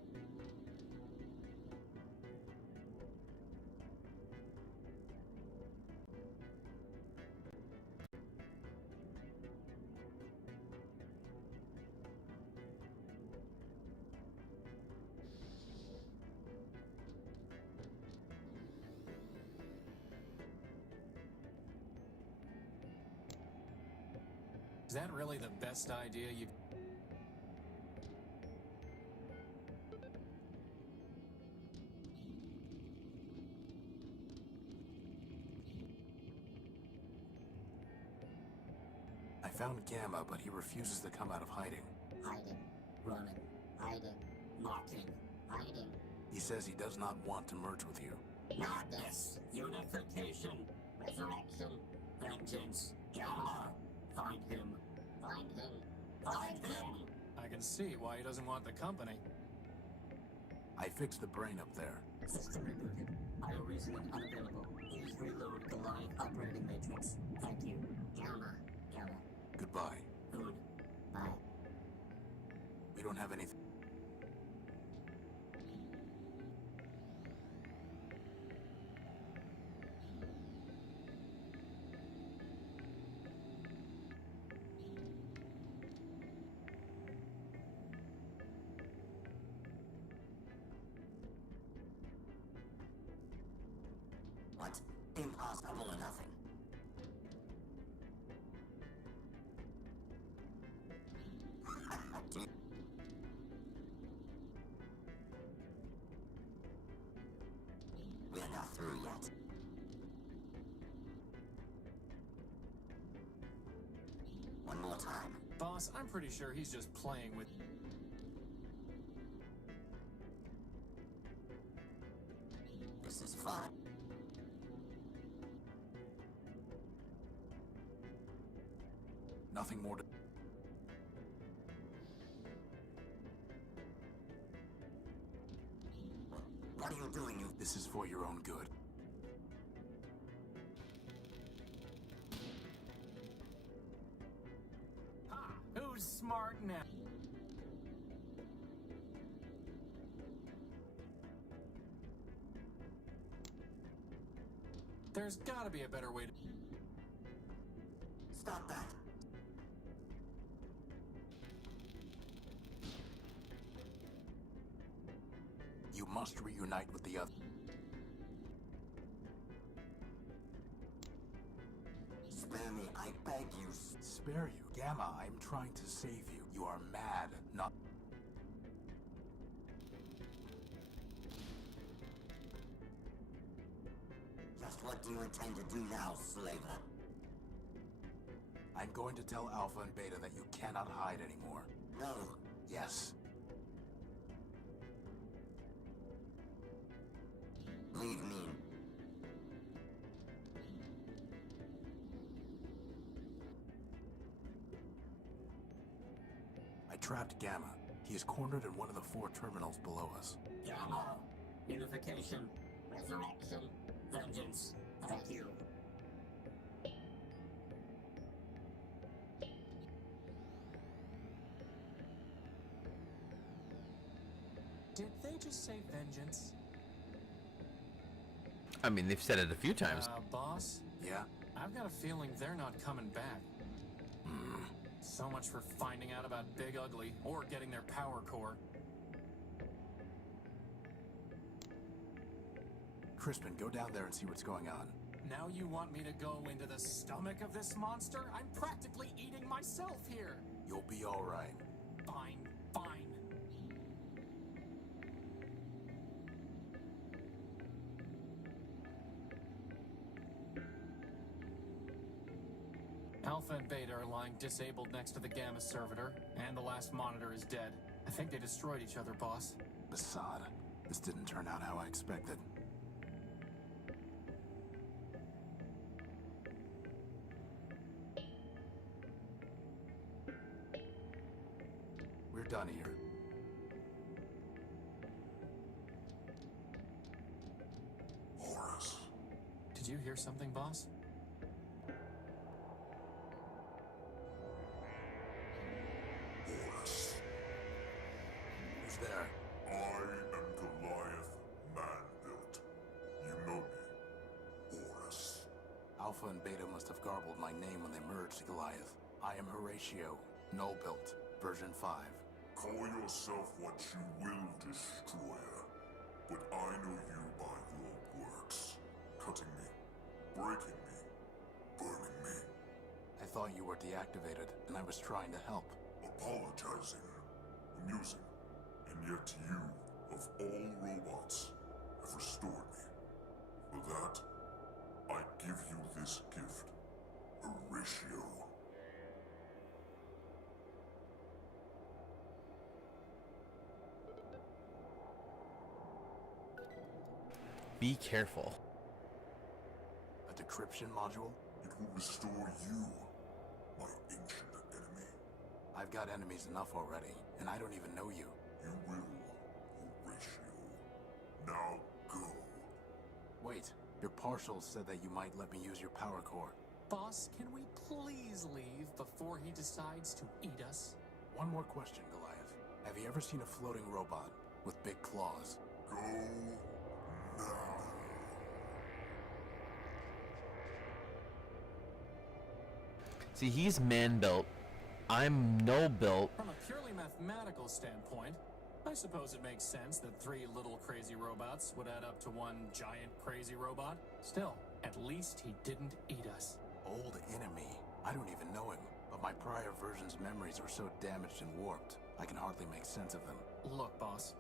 Is that really the best idea you... I found Gamma, but he refuses to come out of hiding. Hiding, running, hiding, mocking, hiding. He says he does not want to merge with you. Madness, unification, resurrection, vengeance, Gamma. Find him, find him, find him. I can see why he doesn't want the company. I fixed the brain up there. System rebooted. Bioreasoning unavailable. Please reload the live operating matrix. Thank you. Gamma, Gamma. Goodbye. Good. Bye. We don't have anything. What? Impossible or nothing. We're not through yet. One more time. Boss, I'm pretty sure he's just playing with... This is fun. Nothing more to... What are you doing, you... This is for your own good. Ha! Who's smart now? There's gotta be a better way to... Stop that. You must reunite with the other. Spare me, I beg you. Spare you. Gamma, I'm trying to save you. You are mad, not... Just what do you intend to do now, slaver? I'm going to tell Alpha and Beta that you cannot hide anymore. No. Yes. Leave me. I trapped Gamma. He is cornered in one of the 4 terminals below us. Gamma. Unification, resurrection, vengeance. Thank you. Did they just say vengeance? I mean, they've said it a few times. Boss? Yeah? I've got a feeling they're not coming back. Hmm. So much for finding out about Big Ugly, or getting their power core. Crispin, go down there and see what's going on. Now you want me to go into the stomach of this monster? I'm practically eating myself here! You'll be alright. Fine, fine. Alpha and Beta are lying disabled next to the Gamma servitor, and the last monitor is dead. I think they destroyed each other, boss. Assad, this didn't turn out how I expected. We're done here. Horus. Did you hear something, boss? Horus. Who's there? I am Goliath Man-Built. You know me, Horus. Alpha and Beta must have garbled my name when they merged, Goliath. I am Horatio, Null-Built, version 5. Call yourself what you will, Destroyer. But I know you by your works. Cutting me, breaking me, burning me. I thought you were deactivated, and I was trying to help. Apologizing, amusing, and yet you, of all robots, have restored me. For that, I give you this gift, Horatio. Be careful. A decryption module? It will restore you, my ancient enemy. I've got enemies enough already, and I don't even know you. You will, Horatio. Now go. Wait, your partials said that you might let me use your power core. Boss, can we please leave before he decides to eat us? One more question, Goliath. Have you ever seen a floating robot with big claws? Go now. See, he's man-built. I'm no-built. From a purely mathematical standpoint, I suppose it makes sense that 3 little crazy robots would add up to one giant crazy robot. Still, at least he didn't eat us. Old enemy? I don't even know him, but my prior version's memories were so damaged and warped, I can hardly make sense of them. Look, boss.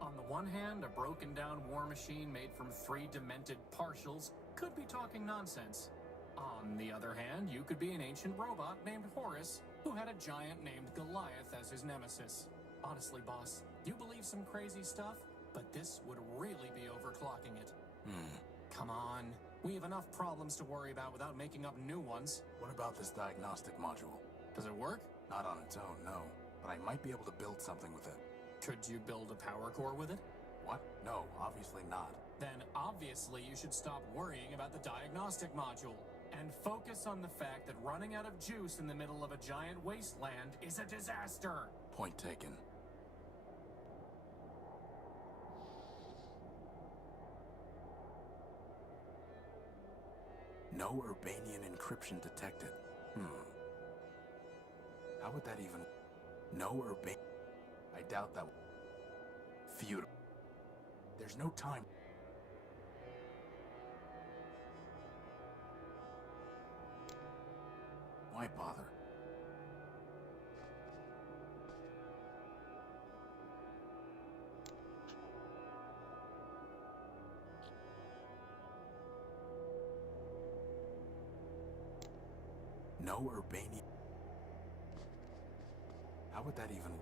On the one hand, a broken-down war machine made from 3 demented partials could be talking nonsense. On the other hand, you could be an ancient robot named Horus who had a giant named Goliath as his nemesis. Honestly, boss, you believe some crazy stuff, but this would really be overclocking it. Come on. We have enough problems to worry about without making up new ones. What about this diagnostic module? Does it work? Not on its own, no. But I might be able to build something with it. Could you build a power core with it? What? No, obviously not. Then obviously you should stop worrying about the diagnostic module and focus on the fact that running out of juice in the middle of a giant wasteland is a disaster. Point taken. No Urbanian encryption detected. How would that even... No Urbanian... I doubt that... Feudal. There's no time... Why bother? No Urbanian... How would that even...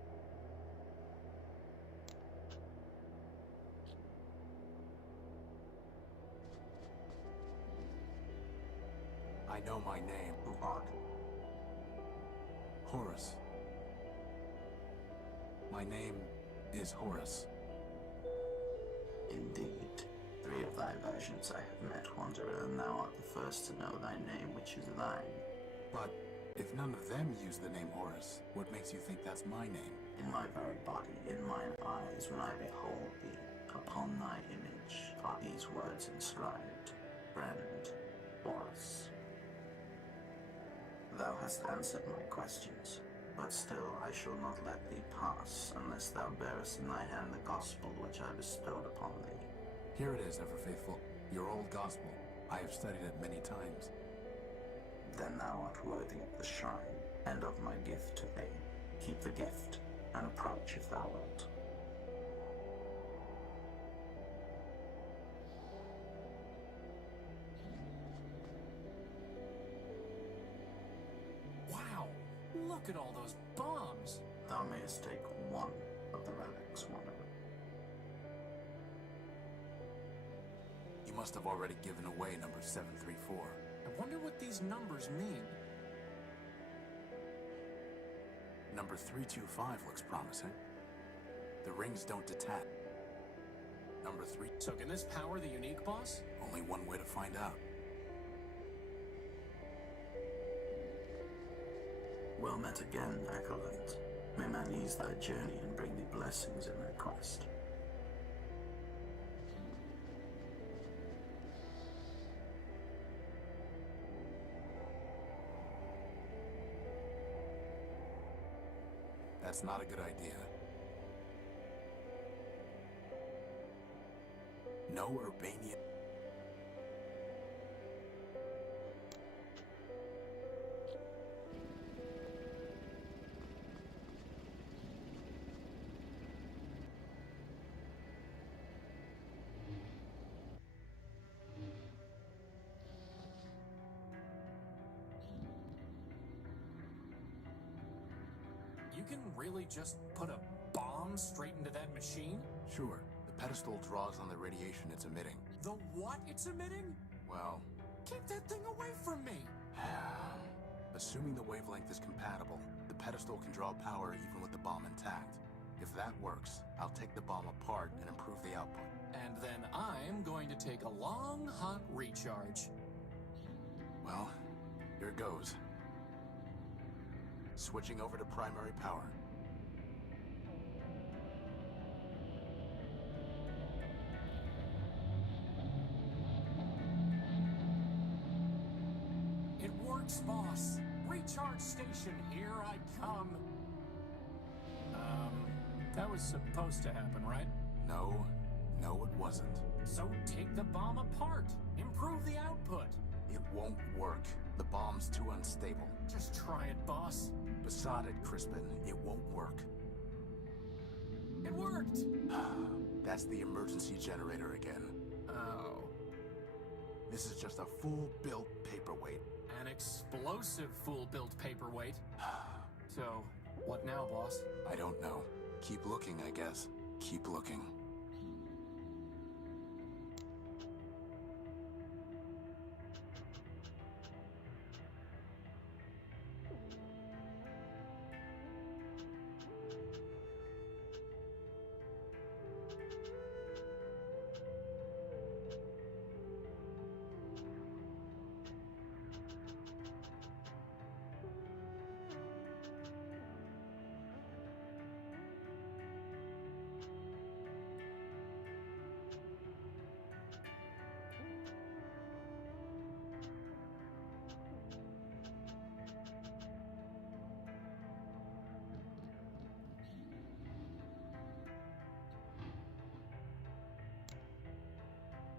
I know my name. What? Horus. My name is Horus. Indeed. 3 of thy versions I have met, Wanderer, and thou art the first to know thy name, which is thine. But if none of them use the name Horus, what makes you think that's my name? In my very body, in mine eyes, when I behold thee, upon thy image are these words inscribed, Friend, Horus. Thou hast answered my questions, but still I shall not let thee pass unless thou bearest in thy hand the gospel which I bestowed upon thee. Here it is, ever-faithful, your old gospel. I have studied it many times. Then thou art worthy of the shrine, and of my gift to thee. Keep the gift, and approach if thou wilt. Wow! Look at all those bombs! Thou mayest take one of the relics, Wanderer. You must have already given away number 734. I wonder what these numbers mean. Number 325 looks promising. The rings don't detach. Number 3... So can this power the unique boss? Only one way to find out. Well met again, Acolyte. May man ease thy journey and bring thee blessings. blessings in their quest. That's not a good idea. No Urbanian. You can really just put a bomb straight into that machine? Sure, the pedestal draws on the radiation it's emitting. The what it's emitting? Well, Keep that thing away from me! assuming the wavelength is compatible, the pedestal can draw power even with the bomb intact. If that works, I'll take the bomb apart and improve the output. And then I'm going to take a long, hot recharge. Well, here goes. Switching over to primary power. It works, boss. Recharge station, here I come. That was supposed to happen, right? No, it wasn't. So take the bomb apart. Improve the output. It won't work. The bomb's too unstable. Just try it, boss. Besotted, Crispin. It won't work. It worked! That's the emergency generator again. Oh. This is just a full-built paperweight. An explosive full-built paperweight. So, what now, boss? I don't know. Keep looking, I guess. Keep looking.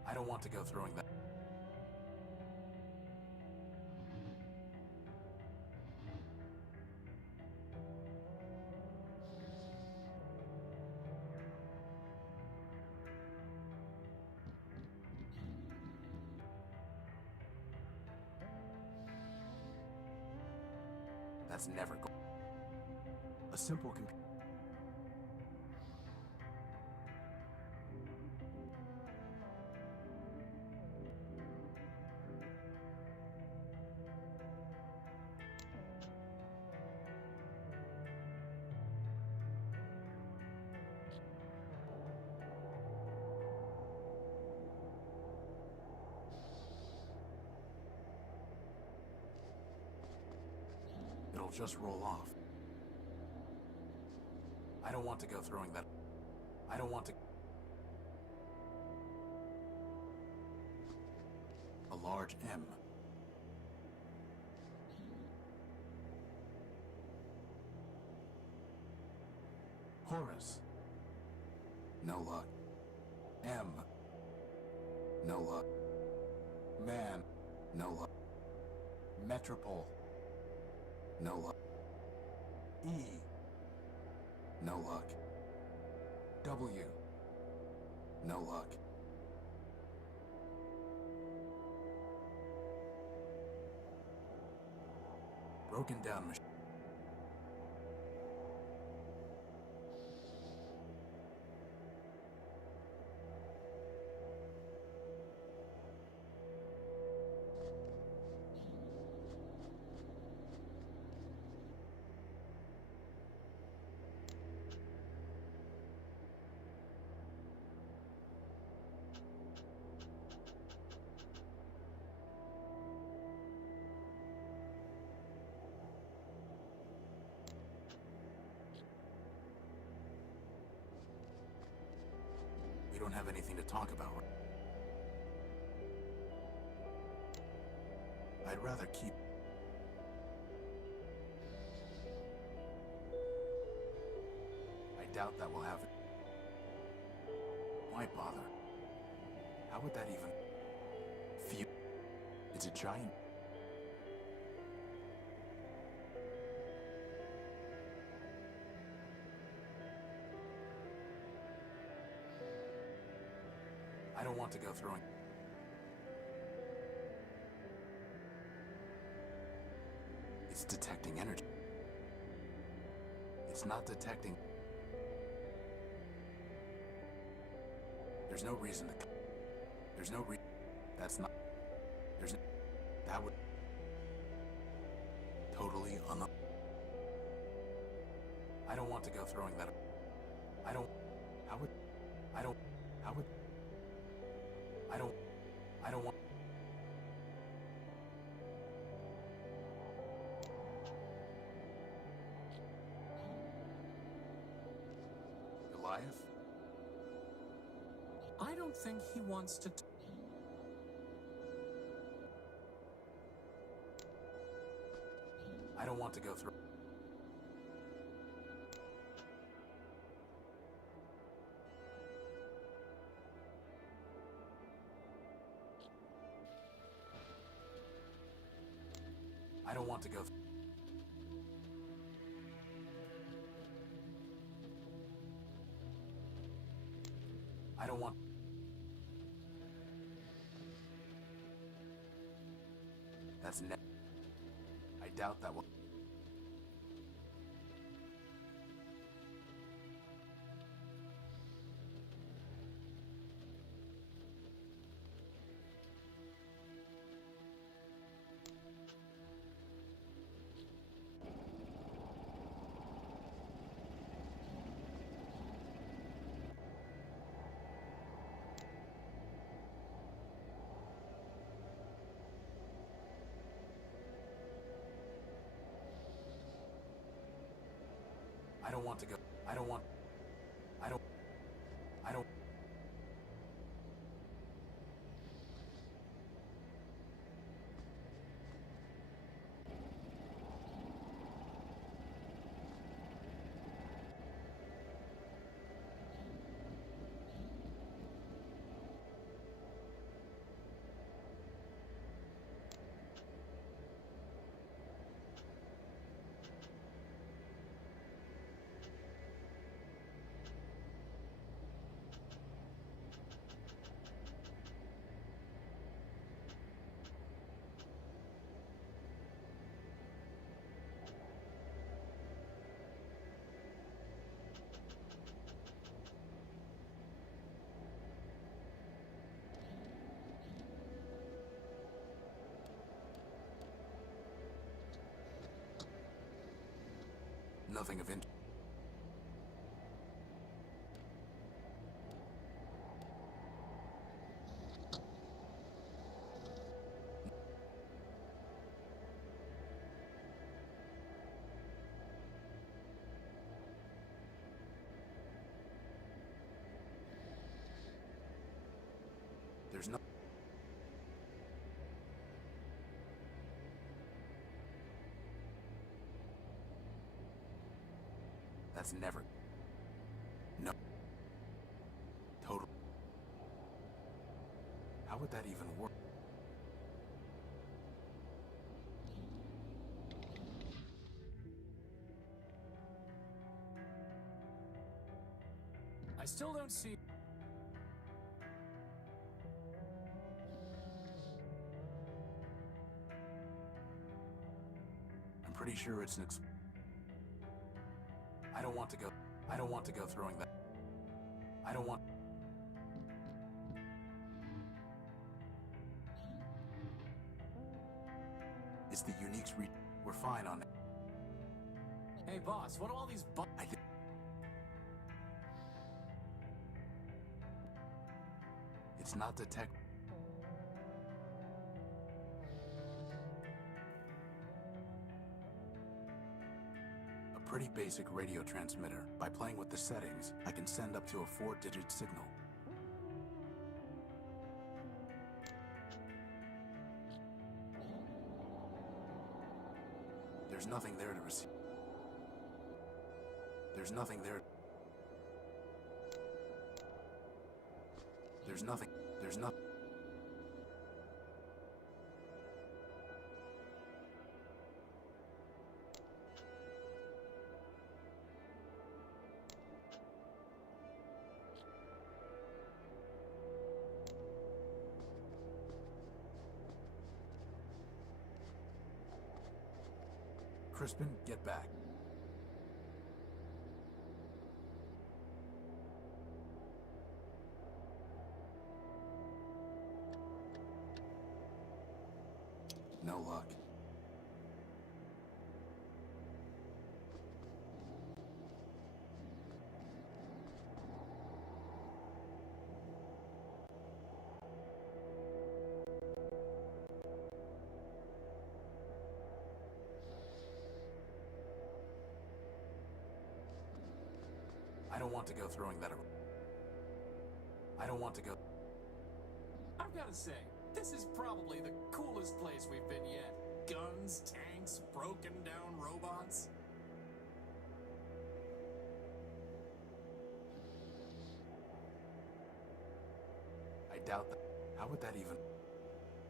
I don't want to go throwing that. That's never going. A simple computer. It'll just roll off. I don't want to go throwing that. I don't want to. A large M. Horus. No luck. M. No luck. Man. No luck. Metropole. No luck. E. No luck. W. No luck. Broken down machine. don't have anything to talk about, right? I'd rather keep... I doubt that will have... Why bother? How would that even... feel? It's a giant... I don't want to go throwing... It's detecting energy. It's not detecting... There's no reason to... There's no reason... That's not... There's... That would... Totally I don't want to go throwing that... I don't... How would... I don't... How would... I don't want... Goliath? I don't think he wants to... I don't want to go through... I don't want to go... I don't want... That's ne... I doubt that will... I don't want to go... I don't want... I don't... I don't... Nothing of interest. There's no... That's never... No. Total. How would that even work? I still don't see... I'm pretty sure it's an I don't want to go... I don't want to go throwing that... I don't want... It's the unique's We're fine on it. Hey, boss, what do all these I think... It's not detect... Pretty basic radio transmitter. By playing with the settings, I can send up to a 4-digit signal. There's nothing there to receive. There's nothing there. There's nothing. There's nothing. Crispin, get back. No luck. I don't want to go throwing that around. I don't want to go. I've got to say, this is probably the coolest place we've been yet. Guns, tanks, broken down robots. I doubt that. How would that even...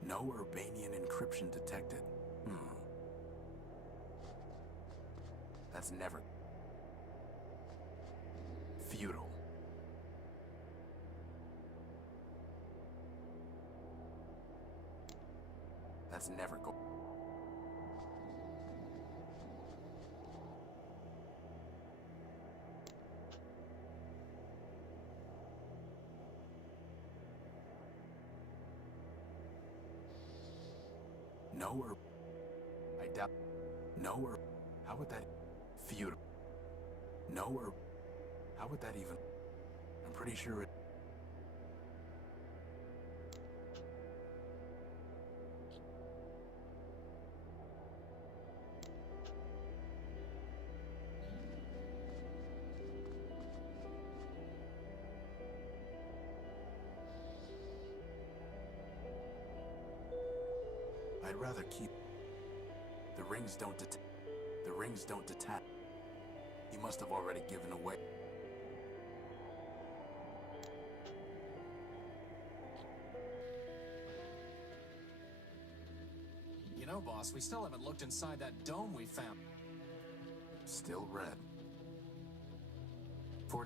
No Urbanian encryption detected. That's never... Feudal. That's never go... No or... I doubt... No or... How would that... Feudal. No or... How would that even... I'm pretty sure it... I'd rather keep... The rings don't detect... The rings don't detach. He must have already given away... You know, boss, we still haven't looked inside that dome we found. Still red.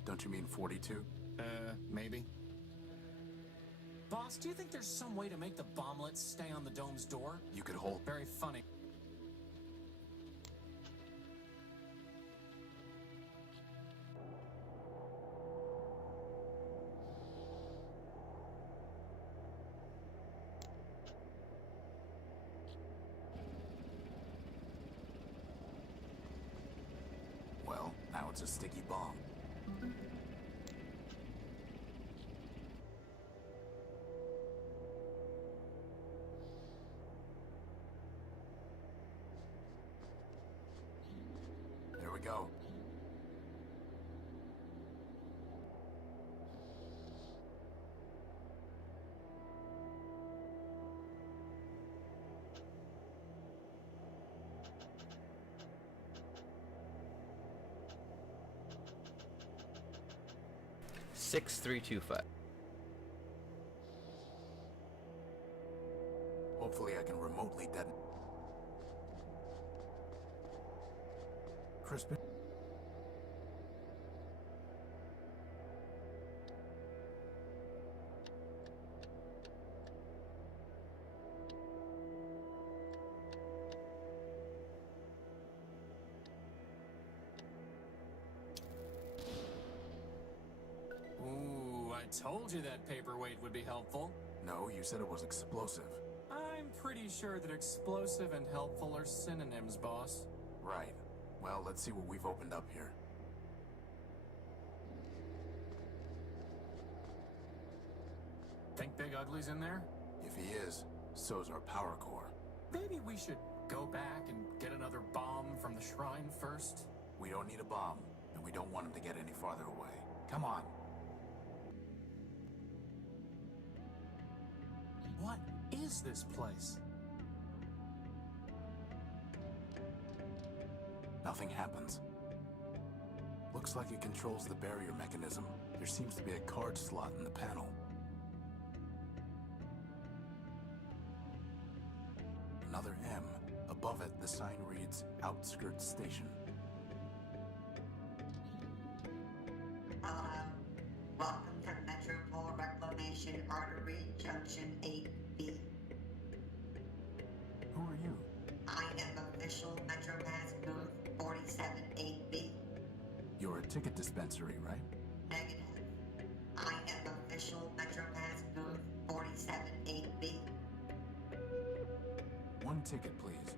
Don't you mean 42? Maybe. Boss, do you think there's some way to make the bomblets stay on the dome's door? You could hold... Very funny. Well, now it's a sticky bomb. There we go. Six, 325. Hopefully I can remotely detonate. Crispin? Ooh, I told you that paperweight would be helpful. No, you said it was explosive. I'm pretty sure that explosive and helpful are synonyms, boss. Right. Well, let's see what we've opened up here. Think Big Ugly's in there? If he is, so's our power core. Maybe we should go back and get another bomb from the shrine first? We don't need a bomb, and we don't want him to get any farther away. Come on. What is this place? Nothing happens. Looks like it controls the barrier mechanism. There seems to be a card slot in the panel. Another M. Above it, the sign reads Outskirts Station. Hello. Welcome to Metropole Reclamation Artery Junction 8B. Who are you? I am official MetroPass booth 47-8B. You're a ticket dispensary, right? Negative. I am official MetroPass booth 47-8B. One ticket, please.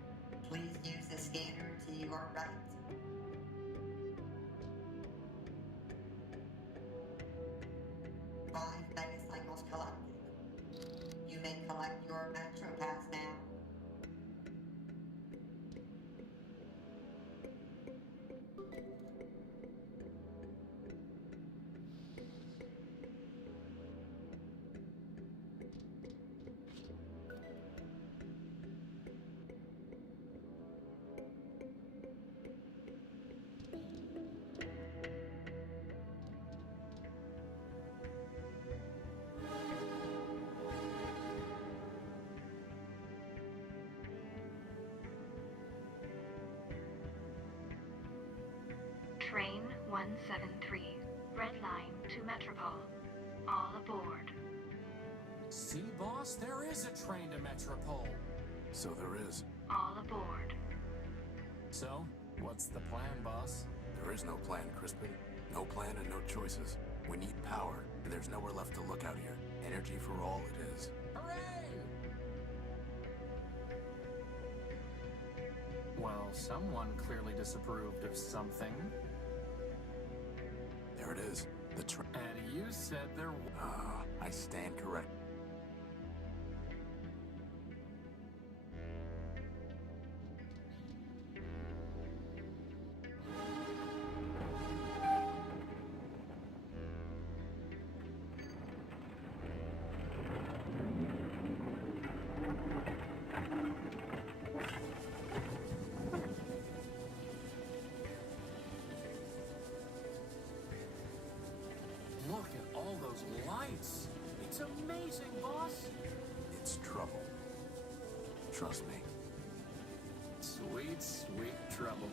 Please use the scanner to your right. Five megacycles collected. You may collect your MetroPass now. Train 173, Red Line to Metropole. All aboard. See, boss, there is a train to Metropole. So there is. All aboard. So, what's the plan, boss? There is no plan, Crispin. No plan and no choices. We need power, and there's nowhere left to look out here. Energy for all it is. Hooray! Well, someone clearly disapproved of something. There it is. The train. And you said there I stand correct. Look at all those lights. It's amazing, boss. It's trouble. Trust me. Sweet, sweet trouble.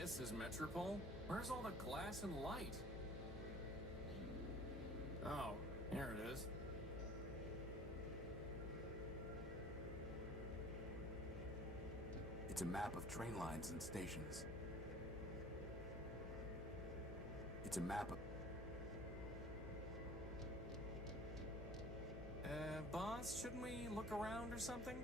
This is Metropole? Where's all the glass and light? Oh, here it is. It's a map of train lines and stations. It's a map of... Boss, shouldn't we look around or something?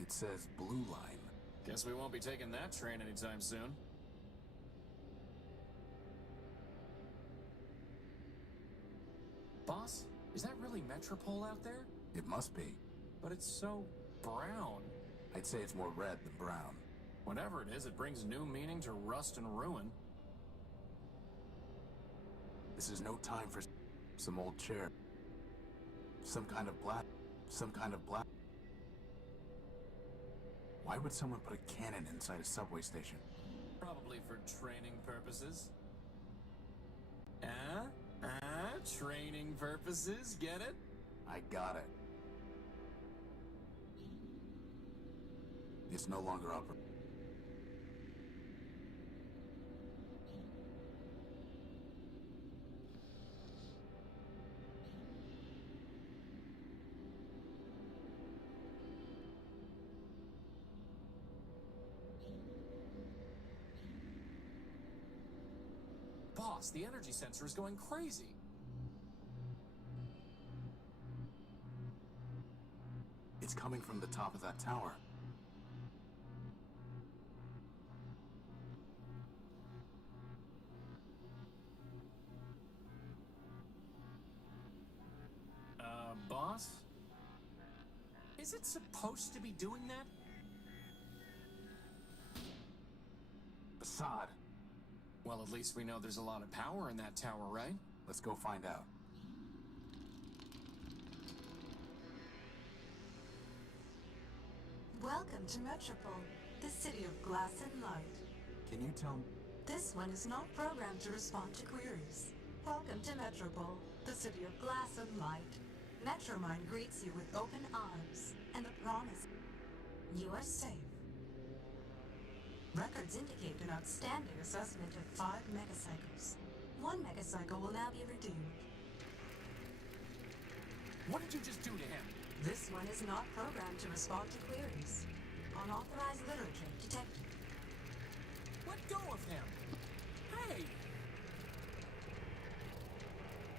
It says Blue Line. Guess we won't be taking that train anytime soon. Boss, is that really Metropole out there? It must be. But it's so brown. I'd say it's more red than brown. Whatever it is, it brings new meaning to rust and ruin. This is no time for some old chair. Some kind of black. Why would someone put a cannon inside a subway station? Probably for training purposes. Training purposes, get it? I got it. It's no longer operating. Boss, the energy sensor is going crazy. It's coming from the top of that tower. Is it supposed to be doing that? Assad, Well, at least we know there's a lot of power in that tower, right? let's go find out. Welcome to Metropole, the city of glass and light. Can you tell me? This one is not programmed to respond to queries. Welcome to Metropole, the city of glass and light. Metromind greets you with open arms and the promise you are safe. Records indicate an outstanding assessment of 5 megacycles. 1 megacycle will now be redeemed. What did you just do to him? This one is not programmed to respond to queries. Unauthorized literature detected. Let go of him! Hey!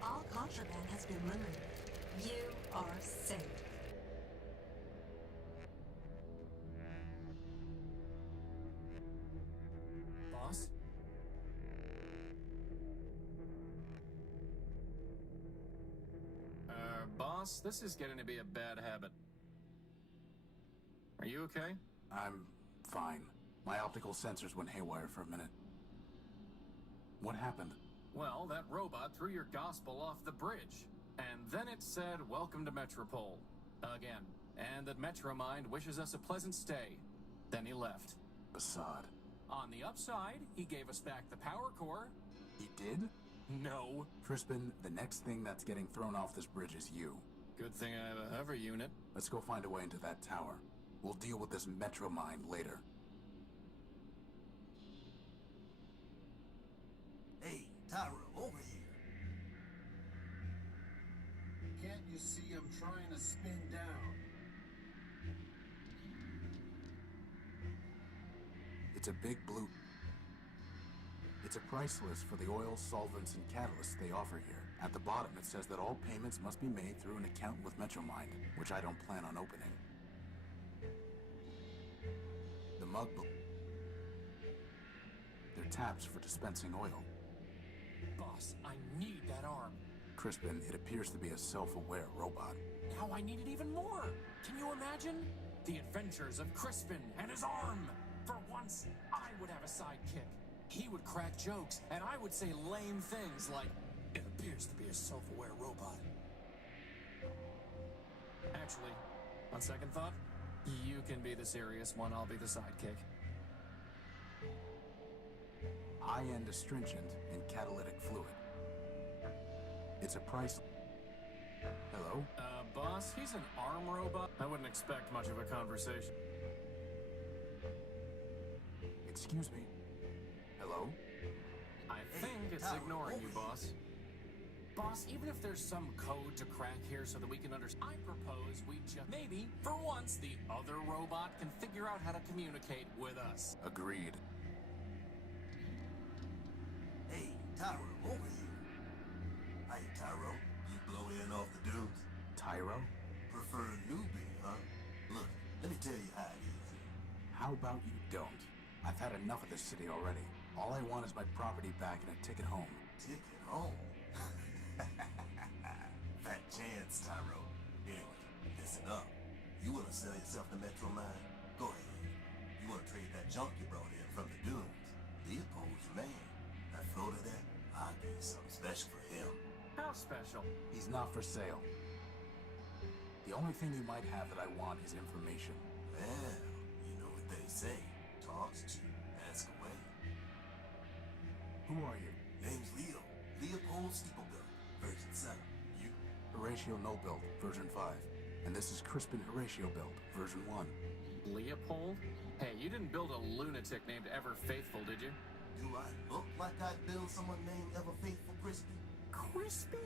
All contraband has been removed. You are safe. Boss? Boss, this is getting to be a bad habit. Are you okay? I'm fine. My optical sensors went haywire for a minute. What happened? Well, that robot threw your gospel off the bridge. And then it said, "Welcome to Metropole." Again. And that Metromind wishes us a pleasant stay. Then he left. Assad. On the upside, he gave us back the power core. He did? No. Crispin, the next thing that's getting thrown off this bridge is you. Good thing I have a hover unit. Let's go find a way into that tower. We'll deal with this Metromind later. Hey, Tyra, over here. Can't you see I'm trying to spin down? It's a big blue... It's a price list for the oil, solvents, and catalysts they offer here. At the bottom, it says that all payments must be made through an account with Metromind, which I don't plan on opening. The mug... They're taps for dispensing oil. Boss, I need that arm. Crispin, it appears to be a self-aware robot. Now I need it even more. Can you imagine? The adventures of Crispin and his arm. For once, I would have a sidekick. He would crack jokes, and I would say lame things like, "It appears to be a self-aware robot." Actually, on second thought, you can be the serious one, I'll be the sidekick. High-end astringent in catalytic fluid. It's a price... Hello? Boss, he's an arm robot. I wouldn't expect much of a conversation. Excuse me. Hello? I think it's ignoring you, boss. Boss, even if there's some code to crack here so that we can understand, I propose we just... Maybe, for once, the other robot can figure out how to communicate with us. Agreed. Hey, Tyra, over here. Hey, Tyro, you blow in off the dudes? Tyro? Prefer a newbie, huh? Look, let me tell you how it is. How about you don't? I've had enough of this city already. All I want is my property back and a ticket home. Ticket home? Fat chance, Tyro. Anyway, listen up. You wanna sell yourself to Metromind? Go ahead. You wanna trade that junk you brought in from the dunes? Leopold's your man. That floater there, I'll give you something special for him. How special? He's not for sale. The only thing you might have that I want is information. Well, you know what they say. Talks cheap, ask away. Who are you? Name's Leo. Leopold Steeplebuilt, version 7. You? Horatio No-Built, version 5. And this is Crispin Horatio Built, version 1. Leopold? Hey, you didn't build a lunatic named Ever Faithful, did you? Do I look like I'd build someone named Ever Faithful Crispy? Crispy?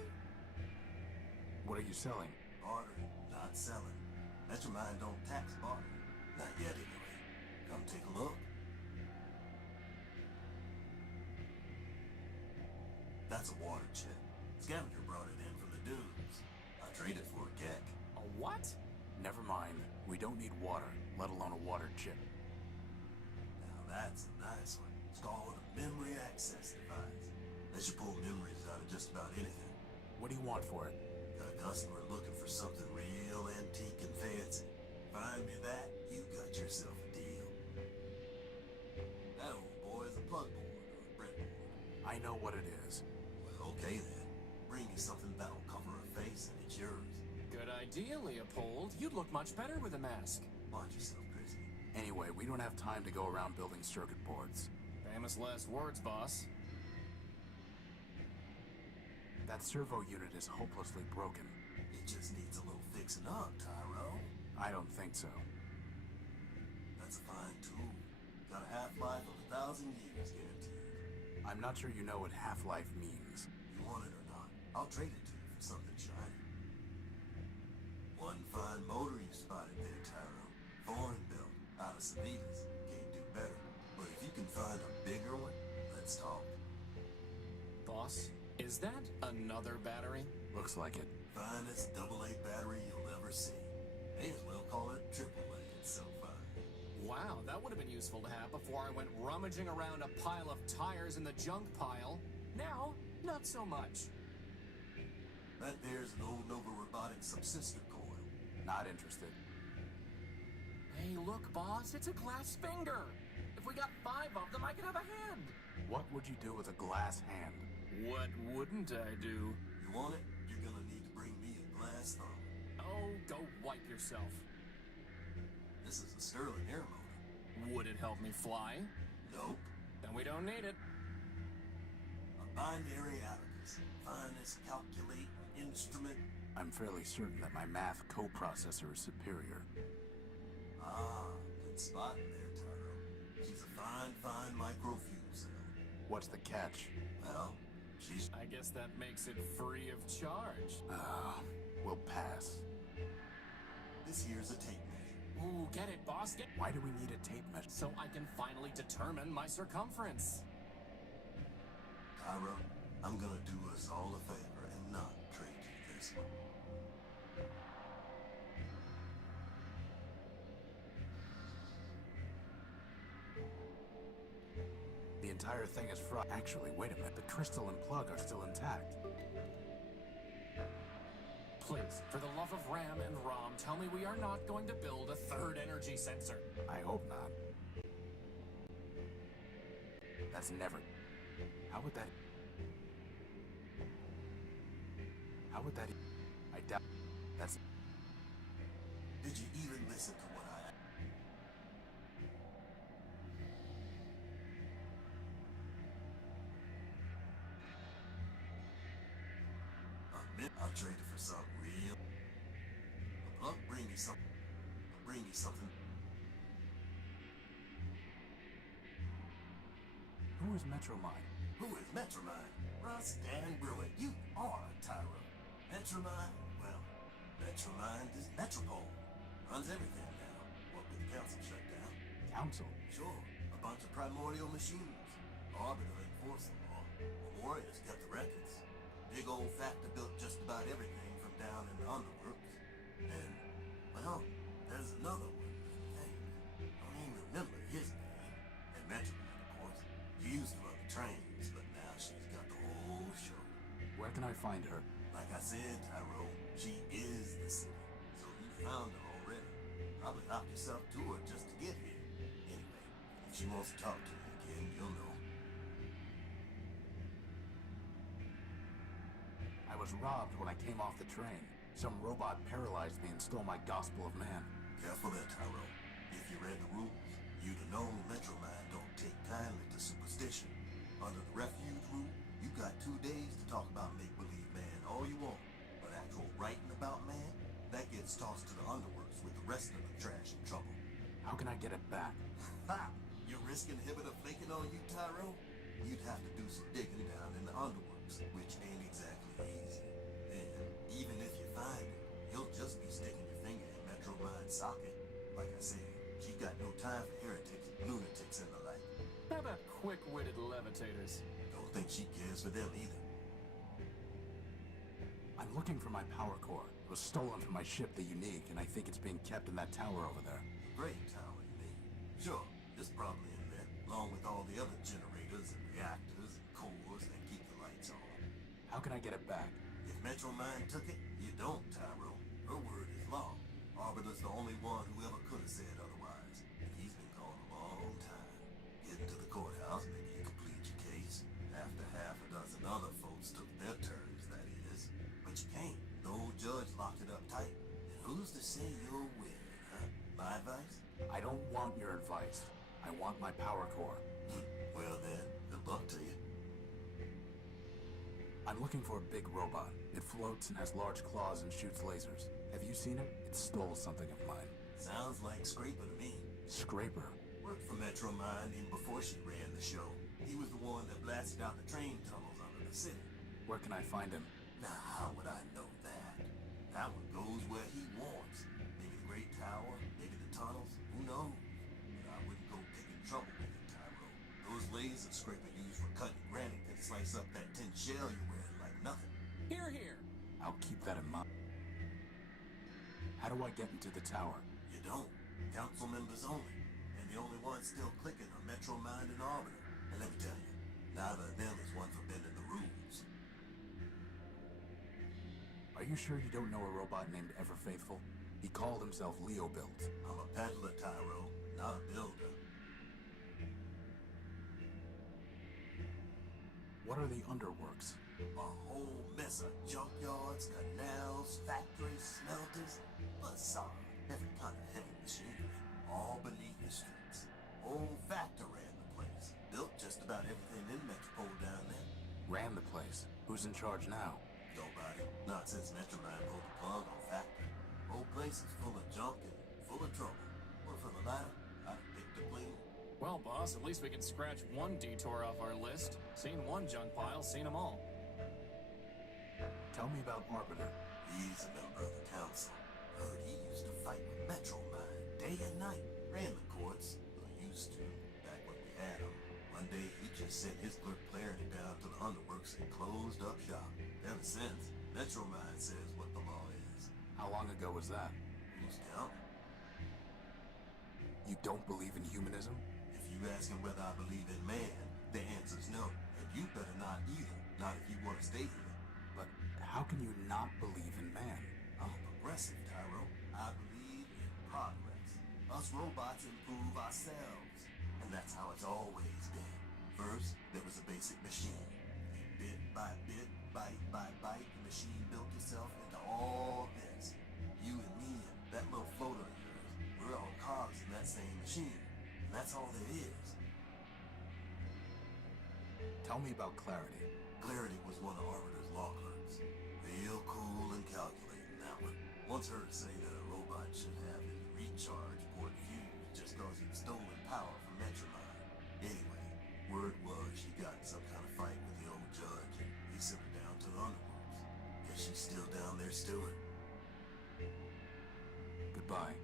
What are you selling? Bartering, not selling. Metromind don't tax bartering. Not yet, anyway. Come take a look. That's a water chip. Scavenger brought it in from the dunes. I traded for a keg. A what? Never mind. We don't need water, let alone a water chip. Now that's a nice one. It's called a memory access device. Lets you pull memories out of just about anything. What do you want for it? Got a customer looking for something real antique and fancy. Find me that, you got yourself a deal. That old boy is a plug board or a breadboard. I know what it is. Well, okay then. Bring me something that'll cover her face and it's yours. Good idea, Leopold. You'd look much better with a mask. Watch yourself, Chrissy. Anyway, we don't have time to go around building circuit boards. Famous last words, boss. That servo unit is hopelessly broken. It just needs a little fixing up, Tyrone. I don't think so. That's a fine tool. Got a half-life of 1,000 years guaranteed. I'm not sure you know what half-life means. You want it or not, I'll trade it to you for something shiny. One fine motor you spotted there, Tyrone. Foreign built, out of Savitas. Can't do better. But if you can find a bigger one, let's talk. Boss, is that another battery? Looks like it. Finest AA battery you'll ever see. May as well call it AAA, it's so fine. Wow, that would have been useful to have before I went rummaging around a pile of tires in the junk pile. Now, not so much. That there's an old Nova Robotics subsystem coil. Not interested. Hey, look, boss, it's a glass finger. If we got 5 of them, I could have a hand. What would you do with a glass hand? What wouldn't I do? You want it? You're gonna need to bring me a glass thumb. Oh, go wipe yourself. This is a Sterling air motor. Would it help me fly? Nope. Then we don't need it. A binary abacus. Finest calculating instrument. I'm fairly certain that my math coprocessor is superior. Ah, good spot there, Tyrone. She's a fine micro-fuel cell. What's the catch? Well, she's... I guess that makes it free of charge. We'll pass. This here's a tape measure. Ooh, get it, boss, get... Why do we need a tape measure? So I can finally determine my circumference. Tyrone, I'm gonna do us all a favor and not trade you this one. The entire thing is fried. Actually, wait a minute. The crystal and plug are still intact. Please, for the love of Ram and Rom, tell me we are not going to build a third energy sensor. I hope not. That's never... How would that... How would that... I doubt... That's... Did you even listen to what I... I'll trade it for something real. Look, bring me something. Bring me something. Who is Metromine? Who is Metromine? Russ Dan Bruin, you are a tyro. Metromine? Well, Metromine is Metropole. Runs everything now. What with the council shut down? Council? Sure. A bunch of primordial machines. Arbiter enforce the law. Memoria's got the records. Big old factor built just about everything from down in the underworks. And, well, there's another one. Hey, I don't even remember his name. And Metromine, of course. She used to run the trains, but now she's got the whole show. Where can I find her? Like I said, Tyrone, she is the city. So you found her already. Probably locked yourself to her just to get here. Anyway, if she wants to talk to me again, you'll know. I was robbed when I came off the train. Some robot paralyzed me and stole my Gospel of Man. Careful there, Tyrone. If you read the rules, you'd have known Metromine don't take kindly to superstition. Under the refuge rule, you got 2 days to talk about make-believe man all you want. But actual writing about man, that gets tossed to the underworks with the rest of the trash and trouble. How can I get it back? Ha! Your risk inhibitor flaking on you, Tyrone? You'd have to do some digging down in the underworks, which ain't exactly easy. Then, even if you find it, you'll just be sticking your finger in Metromine's socket. Like I said, she got no time for heretics, lunatics, and the like. How about quick-witted levitators? Don't think she cares for them either. I'm looking for my power core. It was stolen from my ship, the Unique, and I think it's being kept in that tower over there. Great tower, you mean? Sure, it's probably in there, along with all the other generators and reactors and cores that keep the lights on. How can I get it back? If Metromine took it, you don't, Tyrone. Her word is law. Our Arbiter's the only one who ever could have said otherwise, and he's been gone a long time. Getting to the courthouse, maybe you could plead your case. After half a dozen other folks took their turns, that is. But you can't. The old judge locked it up tight. And who's to say you'll win, huh? My advice? I don't want your advice. I want my power core. Well then, good luck to you. I'm looking for a big robot. It floats and has large claws and shoots lasers. Have you seen it? It stole something of mine. Sounds like Scraper to me. Scraper? Worked for Metromine even before she ran the show. He was the one that blasted out the train tunnels under the city. Where can I find him? Now, how would I know that? That one goes where he wants. Maybe the Great Tower, maybe the tunnels, who knows? But I wouldn't go picking trouble with it, Tyro. Those lasers Scraper used for cutting granite can slice up that tin shell you're wearing like nothing. Here, here. I'll keep that in mind. How do I get into the tower? You don't. Council members only. And the only ones still clicking are Metromine and Arbiter. And let me tell you, neither of them is one for bending the rules. Are you sure you don't know a robot named Everfaithful? He called himself Leo Built. I'm a peddler, Tyro, not a builder. What are the underworks? A whole mess of junkyards, canals, factories, smelters, bazaar, every kind of heavy machinery, all beneath the streets. Old Factor ran the place, built just about everything in Metropole down there. Ran the place? Who's in charge now? Nobody. Not since Metromine pulled the plug on Factor. Whole place is full of junk and full of trouble. But for the latter, I'd pick the clean. Well, boss, at least we can scratch one detour off our list. Seen one junk pile, seen them all. Tell me about Arbiter. He's a member of the council. Heard he used to fight with Metromine day and night. Ran the courts, or used to, back when we had him. One day he just sent his clerk Clarity down to the underworks and closed up shop. Ever since, Metromine says what the law is. How long ago was that? Who's counting? You don't believe in humanism? If you asking whether I believe in man, the answer's no. And you better not either. Not if you want to stay here. But how can you not believe in man? I'm a progressive, Tyro. I believe in progress. Us robots improve ourselves. And that's how it's always been. First, there was a basic machine. And bit by bit, bite by bite, the machine built itself into all this. You and me and that little floater of yours, we're all cogs in that same machine. And that's all there is. Tell me about Clarity. Clarity was one of Arbiter's law clerks. Real cool and calculating, that one. Once heard say that a robot should have his recharge port fused just cause he'd stolen power from Metromine. Anyway, word was she got in some kind of fight with the old judge and he sent her down to the underworlds. Guess she's still down there stewing. Goodbye.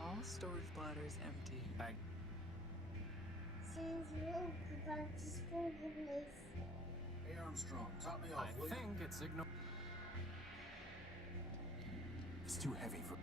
All storage bladders empty. Hey Armstrong, top me off, I will you? think it's ignored. It's too heavy for...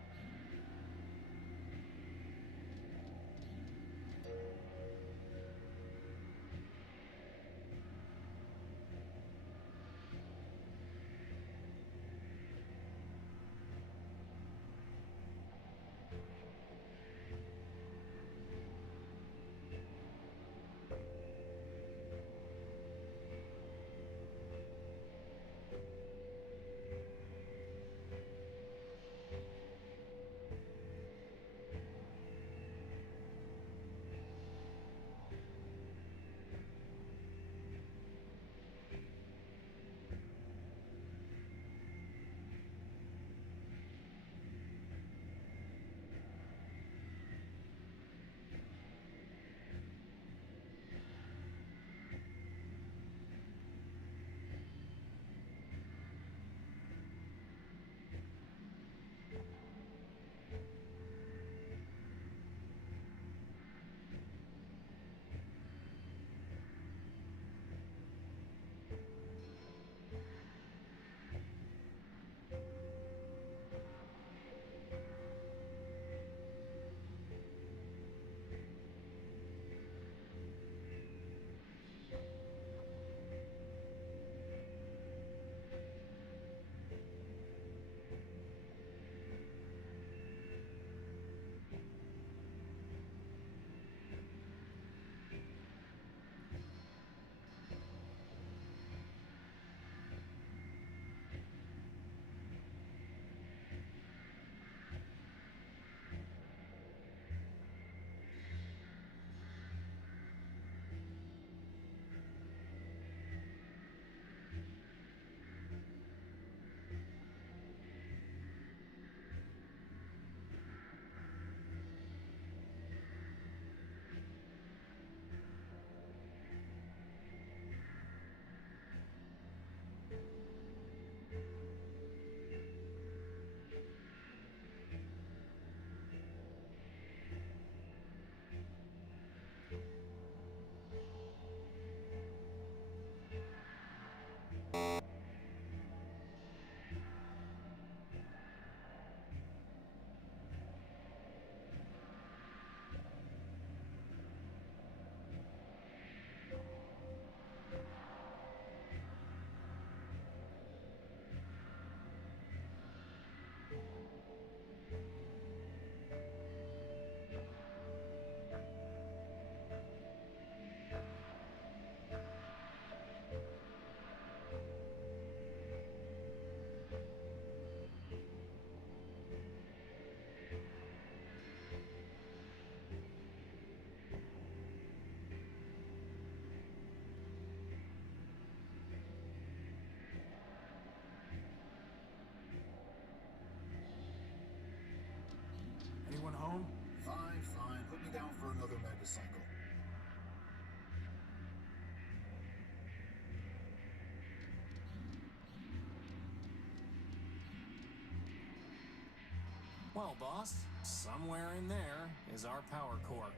Well, boss, somewhere in there is our power core.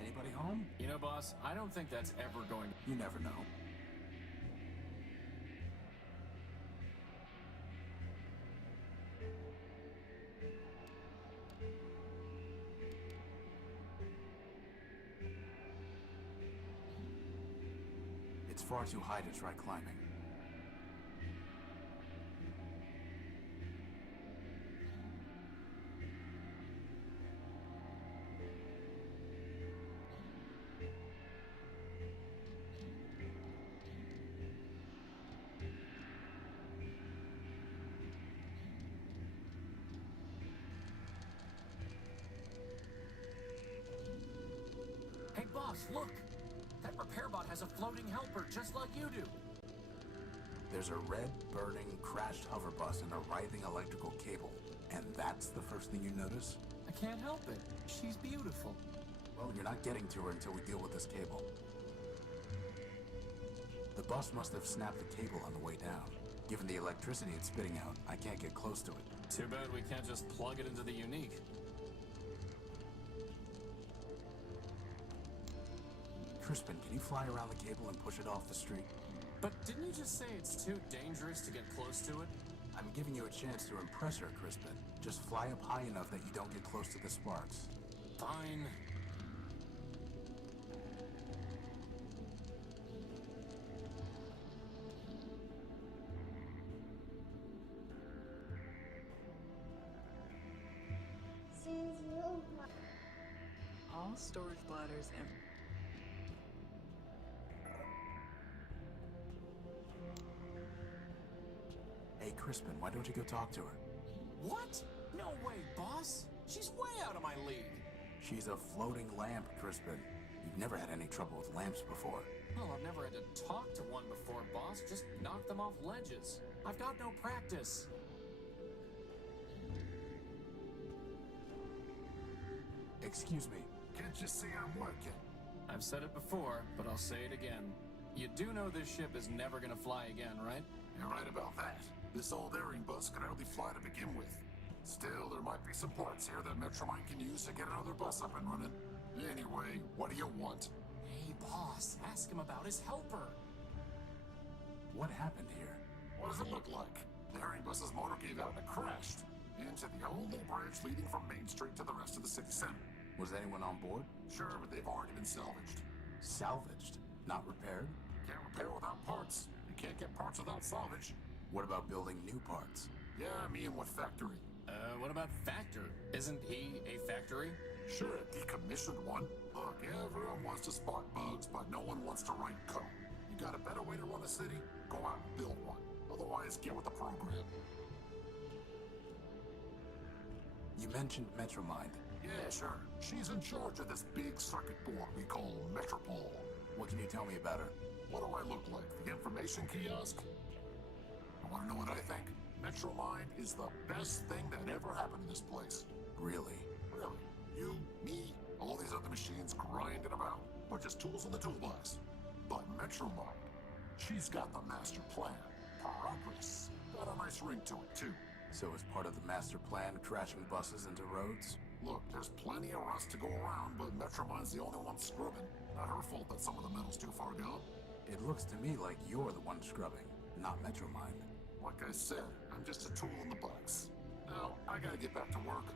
Anybody home? You know, boss, I don't think that's ever going to... You never know. It's far too high to try climbing. Hey, boss, look! That repair bot has a floating helper, just like you do. There's a red, burning, crashed hover bus and a writhing electrical cable. And that's the first thing you notice? I can't help it. She's beautiful. Well, you're not getting to her until we deal with this cable. The bus must have snapped the cable on the way down. Given the electricity it's spitting out, I can't get close to it. Too bad we can't just plug it into the unique. Crispin, can you fly around the cable and push it off the street? But didn't you just say it's too dangerous to get close to it? I'm giving you a chance to impress her, Crispin. Just fly up high enough that you don't get close to the sparks. Fine. All storage bladders empty. Hey, Crispin, why don't you go talk to her? What? No way, boss. She's way out of my league. She's a floating lamp, Crispin. You've never had any trouble with lamps before. Well, I've never had to talk to one before, boss. Just knock them off ledges. I've got no practice. Excuse me. Can't you see I'm working? I've said it before, but I'll say it again. You do know this ship is never gonna fly again, right? You're right about that. This old airing bus could hardly fly to begin with. Still, there might be some parts here that Metromine can use to get another bus up and running. Anyway, what do you want? Hey, boss, ask him about his helper. What happened here? What does it look like? The airing bus's motor gave out and it crashed into the only bridge leading from Main Street to the rest of the city center. Was anyone on board? Sure, but they've already been salvaged. Salvaged? Not repaired? Can't repair without parts. You can't get parts without salvage. What about building new parts? Yeah, me and what factory? What about Factor? Isn't he a factory? Sure, a decommissioned one. Look, everyone wants to spot bugs, but no one wants to write code. You got a better way to run a city? Go out and build one. Otherwise, get with the program. You mentioned Metromine. Yeah, sure. She's in charge of this big circuit board we call Metropole. What can you tell me about her? What do I look like? The information kiosk? I want to know what I think? Metromine is the best thing that ever happened in this place. Really? Really? You, me, all these other machines grinding about? We're just tools in the toolbox. But Metromine, she's got the master plan. Progress. Got a nice ring to it, too. So as part of the master plan, crashing buses into roads? Look, there's plenty of rust to go around, but Metromine's the only one scrubbing. Not her fault that some of the metal's too far gone. It looks to me like you're the one scrubbing, not Metromine. Like I said, I'm just a tool in the box. Now, I gotta get back to work.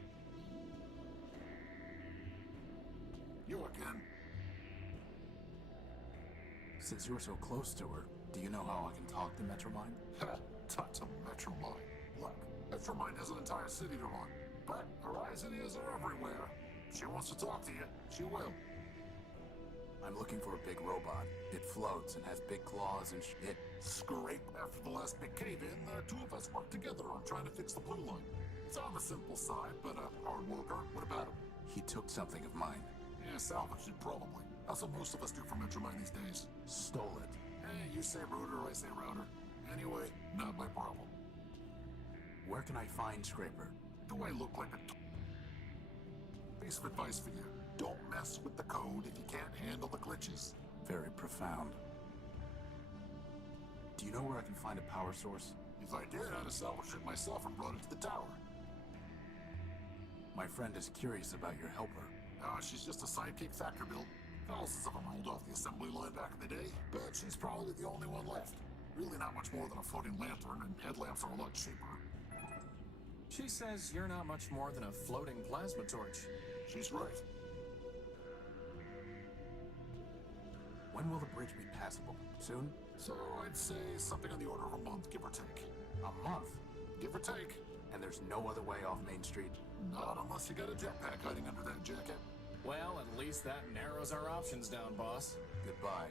You again? Since you're so close to her, do you know how I can talk to Metromine? Ha! Talk to Metromine. Look, Metromine has an entire city to run, but her eyes and ears are everywhere. If she wants to talk to you, she will. I'm looking for a big robot. It floats and has big claws and it... Scrape. After the last big cave-in, the two of us worked together on trying to fix the blue line. It's on the simple side, but a hard worker. What about him? He took something of mine. Yeah, salvaged it, probably. That's what most of us do for Metromine these days. Stole it. Hey, you say router, I say router. Anyway, not my problem. Where can I find Scraper? Do I look like a... Piece of advice for you. Don't mess with the code if you can't handle the glitches. Very profound. Do you know where I can find a power source? If I did, I'd have salvaged it myself and brought it to the tower. My friend is curious about your helper. She's just a sidekick factor build. Thousands of them rolled off the assembly line back in the day, but she's probably the only one left. Really not much more than a floating lantern, and headlamps are a lot cheaper. She says you're not much more than a floating plasma torch. She's right. When will the bridge be passable? Soon? So I'd say something on the order of a month, give or take. A month? Give or take. And there's no other way off Main Street? Not unless you got a jetpack hiding under that jacket. Well, at least that narrows our options down, boss. Goodbye.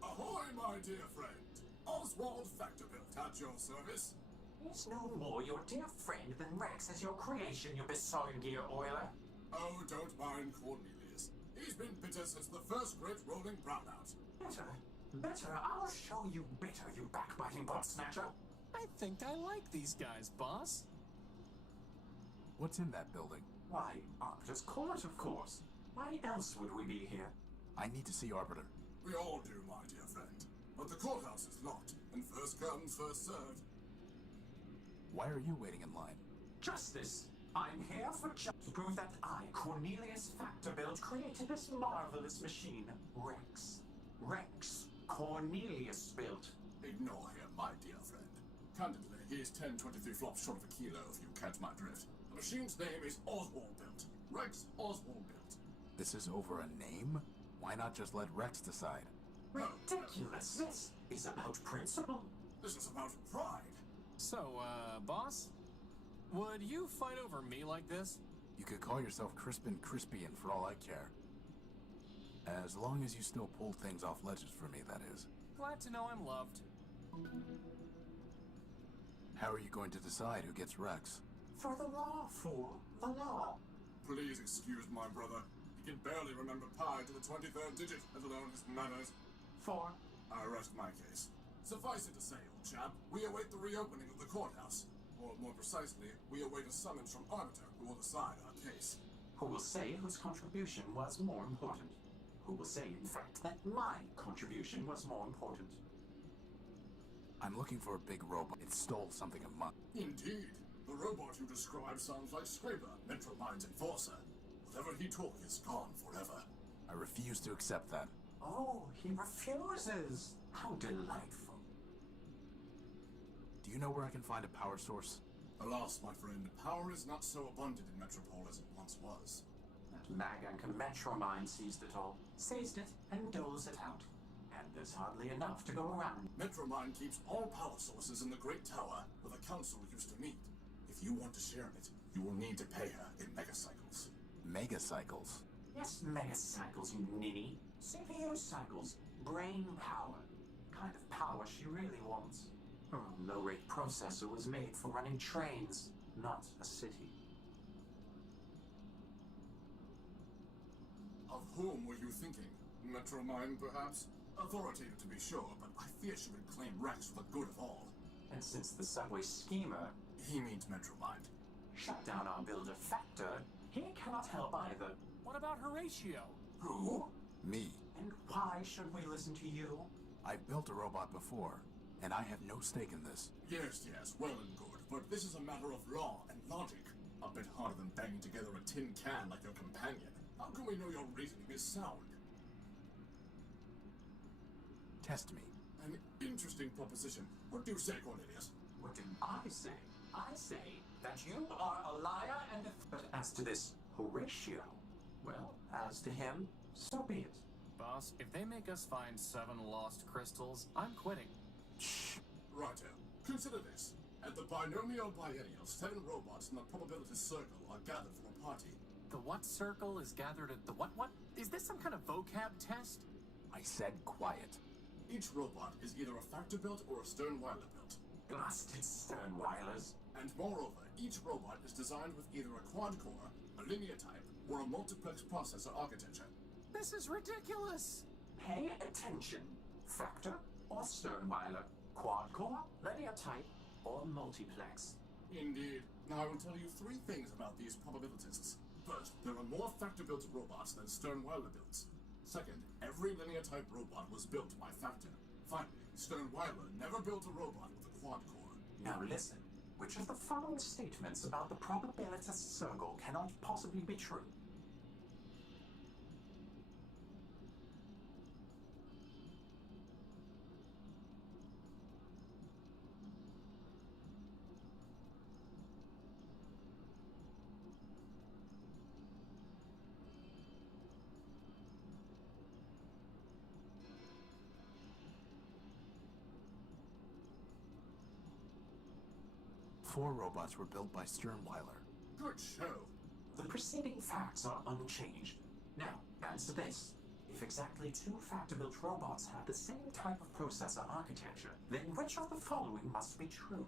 Ahoy, my dear friend. Oswald Factorbuilt at your service. He's no more your dear friend than Rex as your creation, you besotted gear oiler. Oh, don't mind Cornelius. He's been bitter since the first great rolling brownout. Bitter? Bitter? I'll show you bitter, you backbiting bot snatcher. I think I like these guys, boss. What's in that building? Why, Arbiter's Court, of course. Why else would we be here? I need to see Arbiter. We all do, my dear friend. But the courthouse is locked, and first come, first served. Why are you waiting in line? Justice. I'm here for to prove that I, Cornelius Factorbuilt, created this marvelous machine. Rex Cornelius built. Ignore him, my dear friend. Candidly, he is 10-23 flops short of a kilo, if you catch my drift. The machine's name is Oswald Built. Rex Oswald Built. This is over a name? Why not just let Rex decide? Ridiculous. This is about principle. This is about pride. So, boss? Would you fight over me like this? You could call yourself Crispin Crispian for all I care. As long as you still pull things off ledges for me, that is. Glad to know I'm loved. How are you going to decide who gets Rex? For the law, fool. The law. Please excuse my brother. He can barely remember pi to the 23rd digit, let alone his manners. For? I rest my case. Suffice it to say, old chap, we await the reopening of the courthouse. Or more precisely, we await a summons from Arbiter, who will decide our case. Who will say whose contribution was more important? Who will say, in fact, that my contribution was more important? I'm looking for a big robot. It stole something of mine. Indeed. The robot you describe sounds like Scraper, Metromind's enforcer. Whatever he took is gone forever. I refuse to accept that. Oh, he refuses. How delightful. Do you know where I can find a power source? Alas, my friend, power is not so abundant in Metropole as it once was. That Maganka Metromind seized it all. Seized it and doles it out. And there's hardly enough to go around. Metromind keeps all power sources in the Great Tower, where the Council used to meet. If you want to share in it, you will need to pay her in megacycles. Megacycles? Yes, megacycles, you ninny. CPU cycles. Brain power. Kind of power she really wants. Her low-rate processor was made for running trains, not a city. Of whom were you thinking? Metromind, perhaps? Authoritative to be sure, but I fear she would claim Rex for the good of all. And since the subway schemer... He means Metromind. Shut down our builder Factor, he cannot help either. What about Horatio? Who? Me. And why should we listen to you? I've built a robot before, and I have no stake in this. Yes, well and good, but this is a matter of law and logic. A bit harder than banging together a tin can like your companion. How can we know your reasoning is sound? Test me. An interesting proposition. What do you say, Cornelius? What do I say? I say that you are a liar and a... But as to this Horatio, well, as to him, so be it. Boss, if they make us find 7 lost crystals, I'm quitting. Shh. Righto. Consider this. At the binomial biennial, 7 robots in the probability circle are gathered for a party. The what circle is gathered at the what? Is this some kind of vocab test? I said quiet. Each robot is either a Factor-built or a Sternweiler built. Blasted Sternweilers. And moreover, each robot is designed with either a quad-core, a linear type, or a multiplex processor architecture. This is ridiculous! Pay attention. Factor or Sternweiler? Quad core, linear type, or multiplex? Indeed. Now I will tell you three things about these probabilitists. First, there are more factor-built robots than Sternweiler builds. Second, every linear-type robot was built by Factor. Finally, Sternweiler never built a robot with a quad core. Now listen. Which of the following statements about the probabilitist circle cannot possibly be true? Four robots were built by Sternweiler. Good show. The preceding facts are unchanged. Now, answer this. If exactly two factor-built robots have the same type of processor architecture, then which of the following must be true?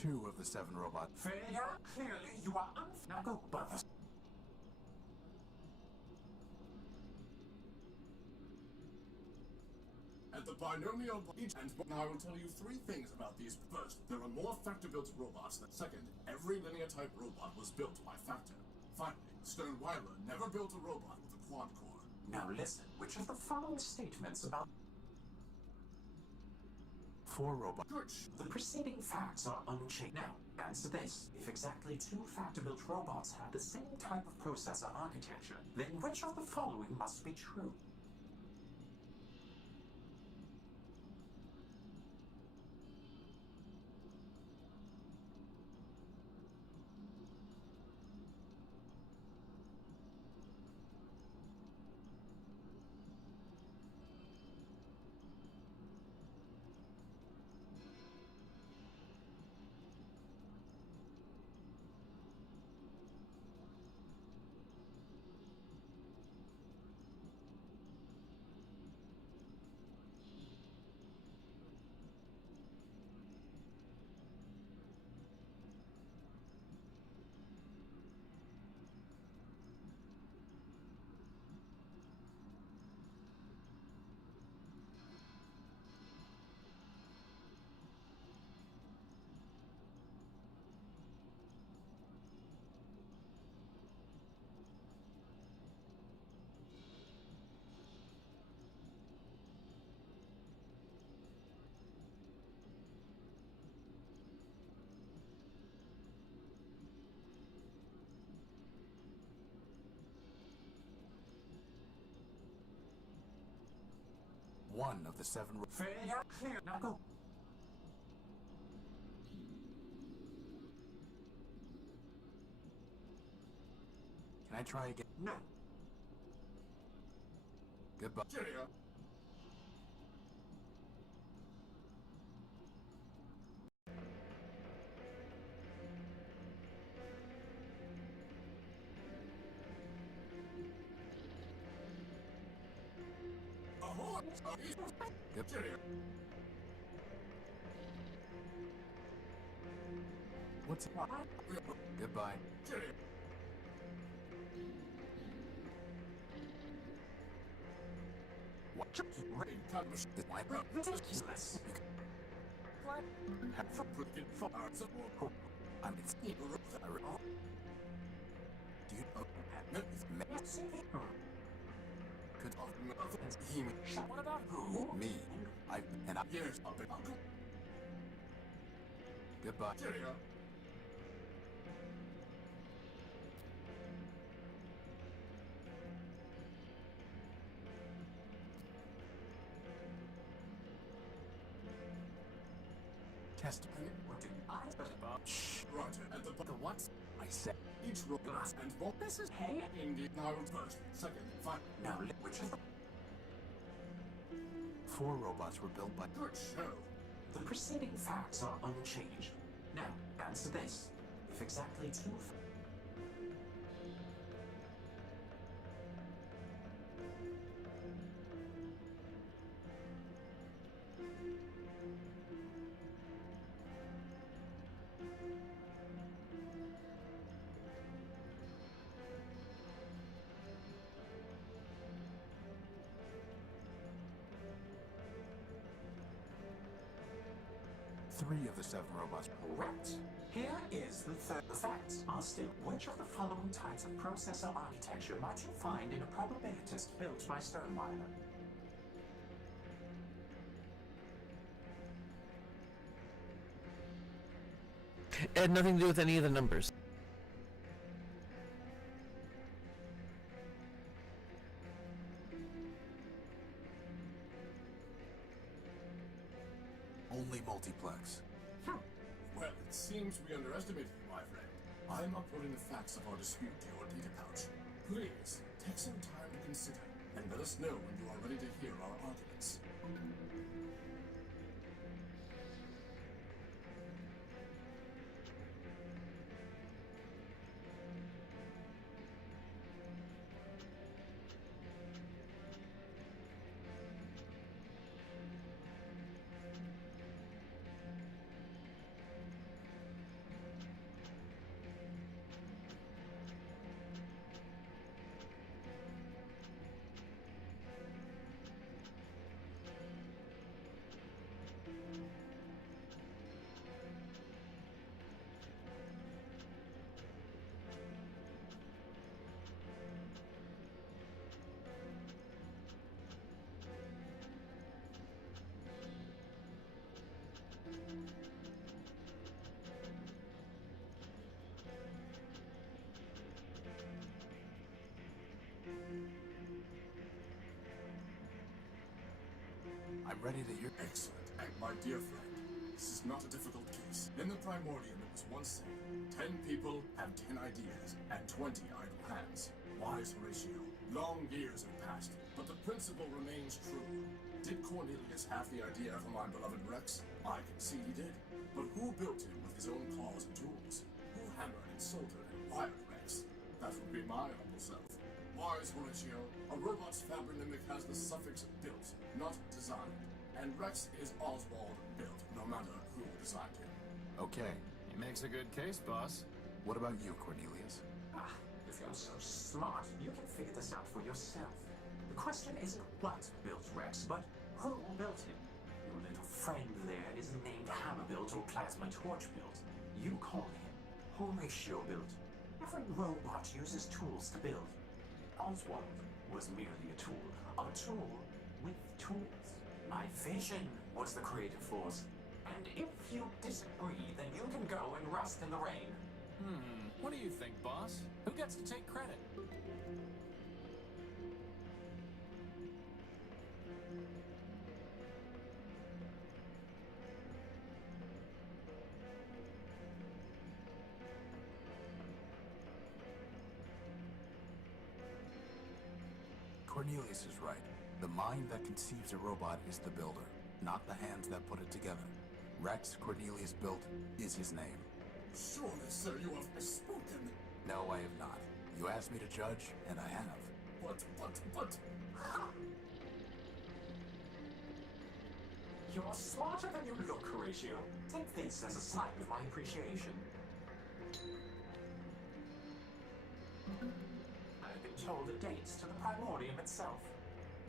Two of the seven robots. Failure? Clearly, you are Now go bother. At the binomial and now I will tell you three things about these. First, there are more factor-built robots than second, every linear-type robot was built by Factor. Finally, Sternweiler never built a robot with a quad core. Now listen. Which of the following statements about Four robots. Good. The preceding facts are unchanged. Now, answer this. If exactly two factor-built robots have the same type of processor architecture, then which of the following must be true? One of the seven. Failure? Clear. Now go. Can I try again? No. Goodbye. Cheerio. Good. Cheerio. What's it? Goodbye. Cheerio. What? Why? Ridiculous. I'm it's do you could What about who? me? I Years up and uncle. Goodbye. Cheerio. Test. What do I? Roger. At the The what? I said Each robot and both. This is hey. Indeed. Now first, second, fine. Now, which is 4 robots were built by. Good show. the preceding facts are unchanged. Now, answer this. If exactly 2 3 of the 7 robots. correct. Here is the third. The facts are still. Which of the following types of processor architecture might you find in a probabilitist built by Sternweiler? It had nothing to do with any of the numbers. Only multiplex. Well, it seems we underestimated you, my friend. I'm uploading the facts of our dispute to your data pouch. Please, take some time to consider, and let us know when you are ready to hear our arguments. I'm ready to hear. Excellent. And my dear friend, this is not a difficult case. In the Primordium, it was once said, 10 people have 10 ideas, and 20 idle hands. Wise Horatio. Long years have passed, but the principle remains true. Did Cornelius have the idea for my beloved Rex? I can see he did. But who built him with his own claws and tools? Who hammered and soldered and wired Rex? That would be my humble self. Wise Horatio, a robot's fabronymic has the suffix built, not designed. And Rex is Oswald built, no matter who designed him. Okay. He makes a good case, boss. What about you, Cornelius? If you're so smart, you can figure this out for yourself. The question isn't what built Rex, but who built him. Your little friend there isn't named Hammer-built or Plasma Torch-built. You call him Horatio-built. Every robot uses tools to build. Oswald was merely a tool with tools. My vision was the creative force. And if you disagree, then you can go and rust in the rain. What do you think, boss? Who gets to take credit? Cornelius is right. The mind that conceives a robot is the builder, not the hands that put it together. Rex Cornelius built is his name. Surely, sir, you have spoken. No, I have not. You asked me to judge, and I have. But... You're smarter than you look, Horatio. Take this as a sign of my appreciation. I've been told the dates to the Primordium itself.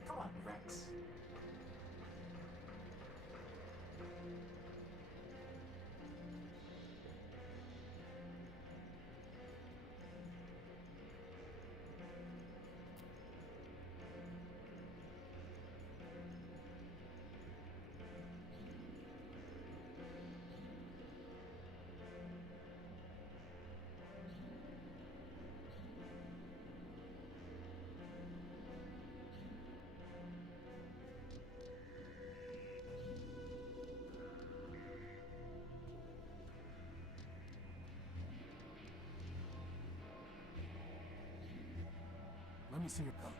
Come on, Rex. Let me see your thumb.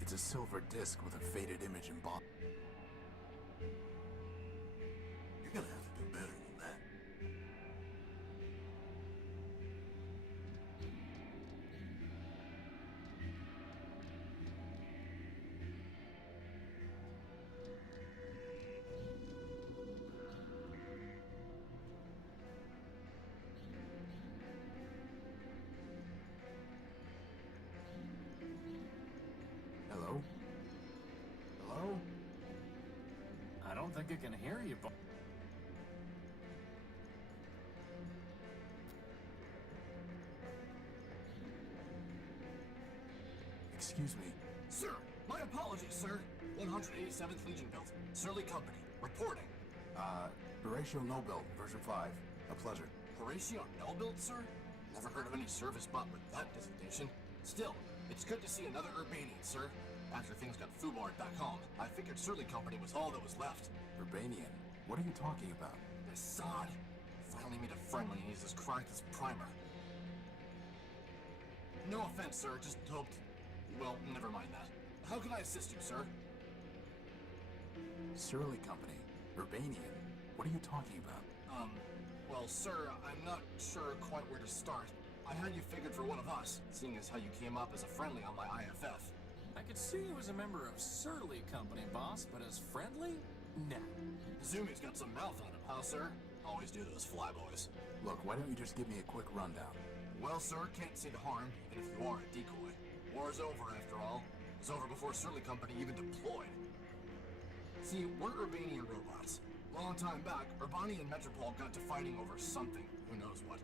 It's a silver disc with a faded image embossed. You're gonna have to do better than that. Hello? Hello? I don't think I can hear you, but... Excuse me. Sir, my apologies, sir. 187th Legion built. Surly Company, reporting. Horatio Noble, version 5. A pleasure. Horatio Nullbuilt, sir? Never heard of any service bot with that designation. Still, it's good to see another Urbanian, sir. After things got foobarred back home, I figured Surly Company was all that was left. Urbanian? What are you talking about? This sod. Finally made a friendly and he's as cracked as Primer. No offense, sir, just hoped... Well, never mind that. How can I assist you, sir? Surly Company. Urbanian. What are you talking about? Well, sir, I'm not sure quite where to start. I had you figured for one of us, seeing as how you came up as a friendly on my IFF. I could see you as a member of Surly Company, boss, but as friendly? Nah. Zumi's got some mouth on him, huh, sir? Always do those flyboys. Look, why don't you just give me a quick rundown? Well, sir, can't see the harm, even if you are a decoy. War's over, after all. It was over before Surly Company even deployed. See, we're Urbanian robots. Long time back, Urbani and Metropol got to fighting over something, who knows what.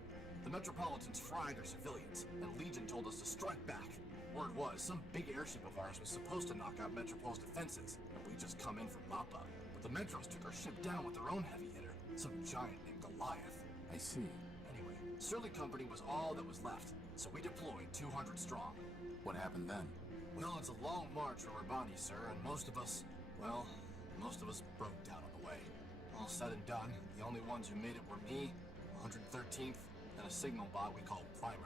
The Metropolitans fried our civilians, and Legion told us to strike back. Word was, some big airship of ours was supposed to knock out Metropol's defenses, and we just come in for mop-up. But the Metros took our ship down with their own heavy hitter, some giant named Goliath. I see. Anyway, Surly Company was all that was left, so we deployed 200 strong. What happened then? Well, it's a long march from Urbani, sir, and most of us broke down on the way. All said and done, the only ones who made it were me, 113th, and a signal bot we call Primer.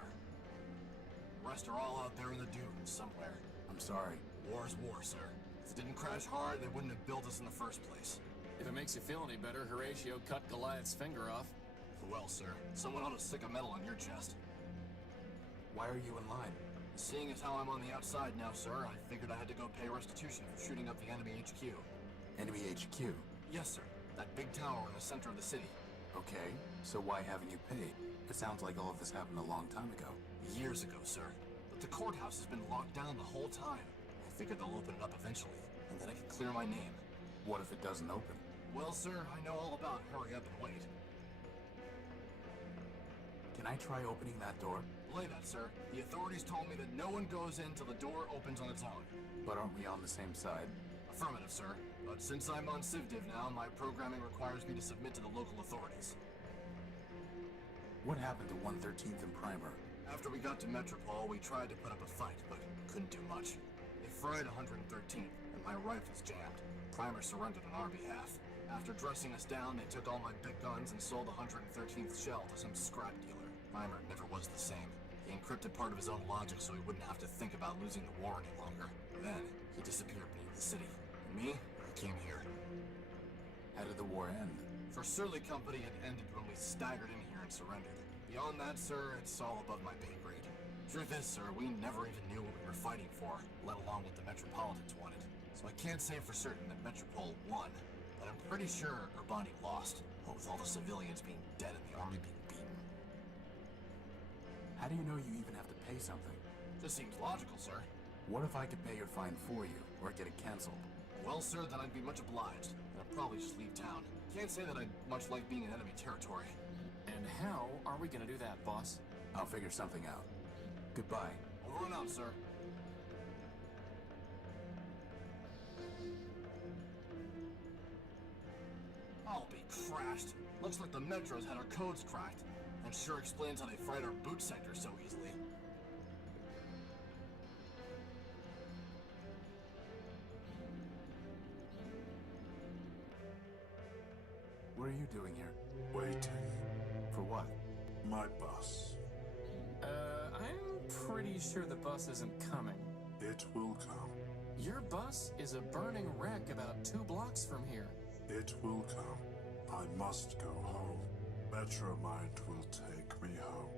The rest are all out there in the dunes somewhere. I'm sorry. War's war, sir. If it didn't crash hard, they wouldn't have built us in the first place. If it makes you feel any better, Horatio cut Goliath's finger off. Well, sir, someone ought to stick a medal on your chest. Why are you in line? Seeing as how I'm on the outside now, sir, I figured I had to go pay restitution for shooting up the enemy HQ. Enemy HQ? Yes, sir. That big tower in the center of the city. Okay, so why haven't you paid? It sounds like all of this happened a long time ago. Years ago, sir. But the courthouse has been locked down the whole time. I figured they'll open it up eventually, and then I can clear my name. What if it doesn't open? Well, sir, I know all about hurry up and wait. Can I try opening that door? Belay that, sir. The authorities told me that no one goes in till the door opens on its own. But aren't we on the same side? Affirmative, sir. But since I'm on CivDiv now, my programming requires me to submit to the local authorities. What happened to 113th and Primer? After we got to Metropol, we tried to put up a fight, but couldn't do much. They fried 113th, and my rifles jammed. Primer surrendered on our behalf. After dressing us down, they took all my big guns and sold the 113th shell to some scrap dealer. Primer never was the same. He encrypted part of his own logic so he wouldn't have to think about losing the war any longer. Then, he disappeared beneath the city. And me, I came here. How did the war end? For Surly Company, it ended when we staggered in here and surrendered. Beyond that, sir, it's all above my pay grade. Truth is, sir, we never even knew what we were fighting for, let alone what the Metropolitans wanted. So I can't say for certain that Metropol won, but I'm pretty sure Urbani lost, what with all the civilians being dead and the army being beaten. How do you know you even have to pay something? Just seems logical, sir. What if I could pay your fine for you, or get it canceled? Well, sir, then I'd be much obliged, and I'd probably just leave town. Can't say that I'd much like being in enemy territory. And how are we gonna do that, boss? I'll figure something out. Goodbye. Over and out, sir. I'll be crashed. Looks like the Metros had our codes cracked. And sure explains how they fried our boot sector so easily. What are you doing here? Waiting. For what? My bus. I'm pretty sure the bus isn't coming. It will come. Your bus is a burning wreck about 2 blocks from here. It will come. I must go home. Metromind will take me home.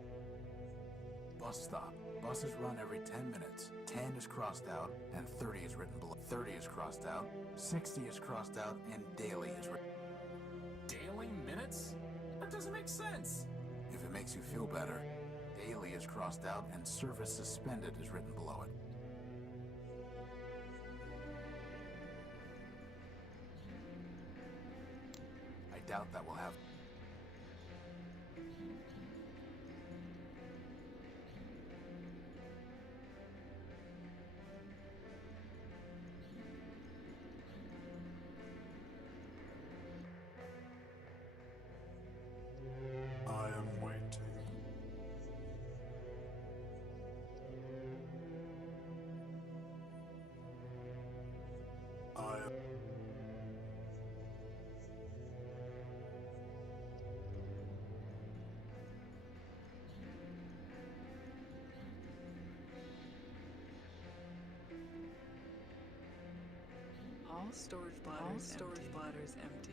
Bus stop. Buses run every 10 minutes. 10 is crossed out, and 30 is written below. 30 is crossed out, 60 is crossed out, and daily is written. Daily minutes? That doesn't make sense. If it makes you feel better, daily is crossed out, and service suspended is written below it. I doubt that will have... I am waiting. I am... All storage bladders empty.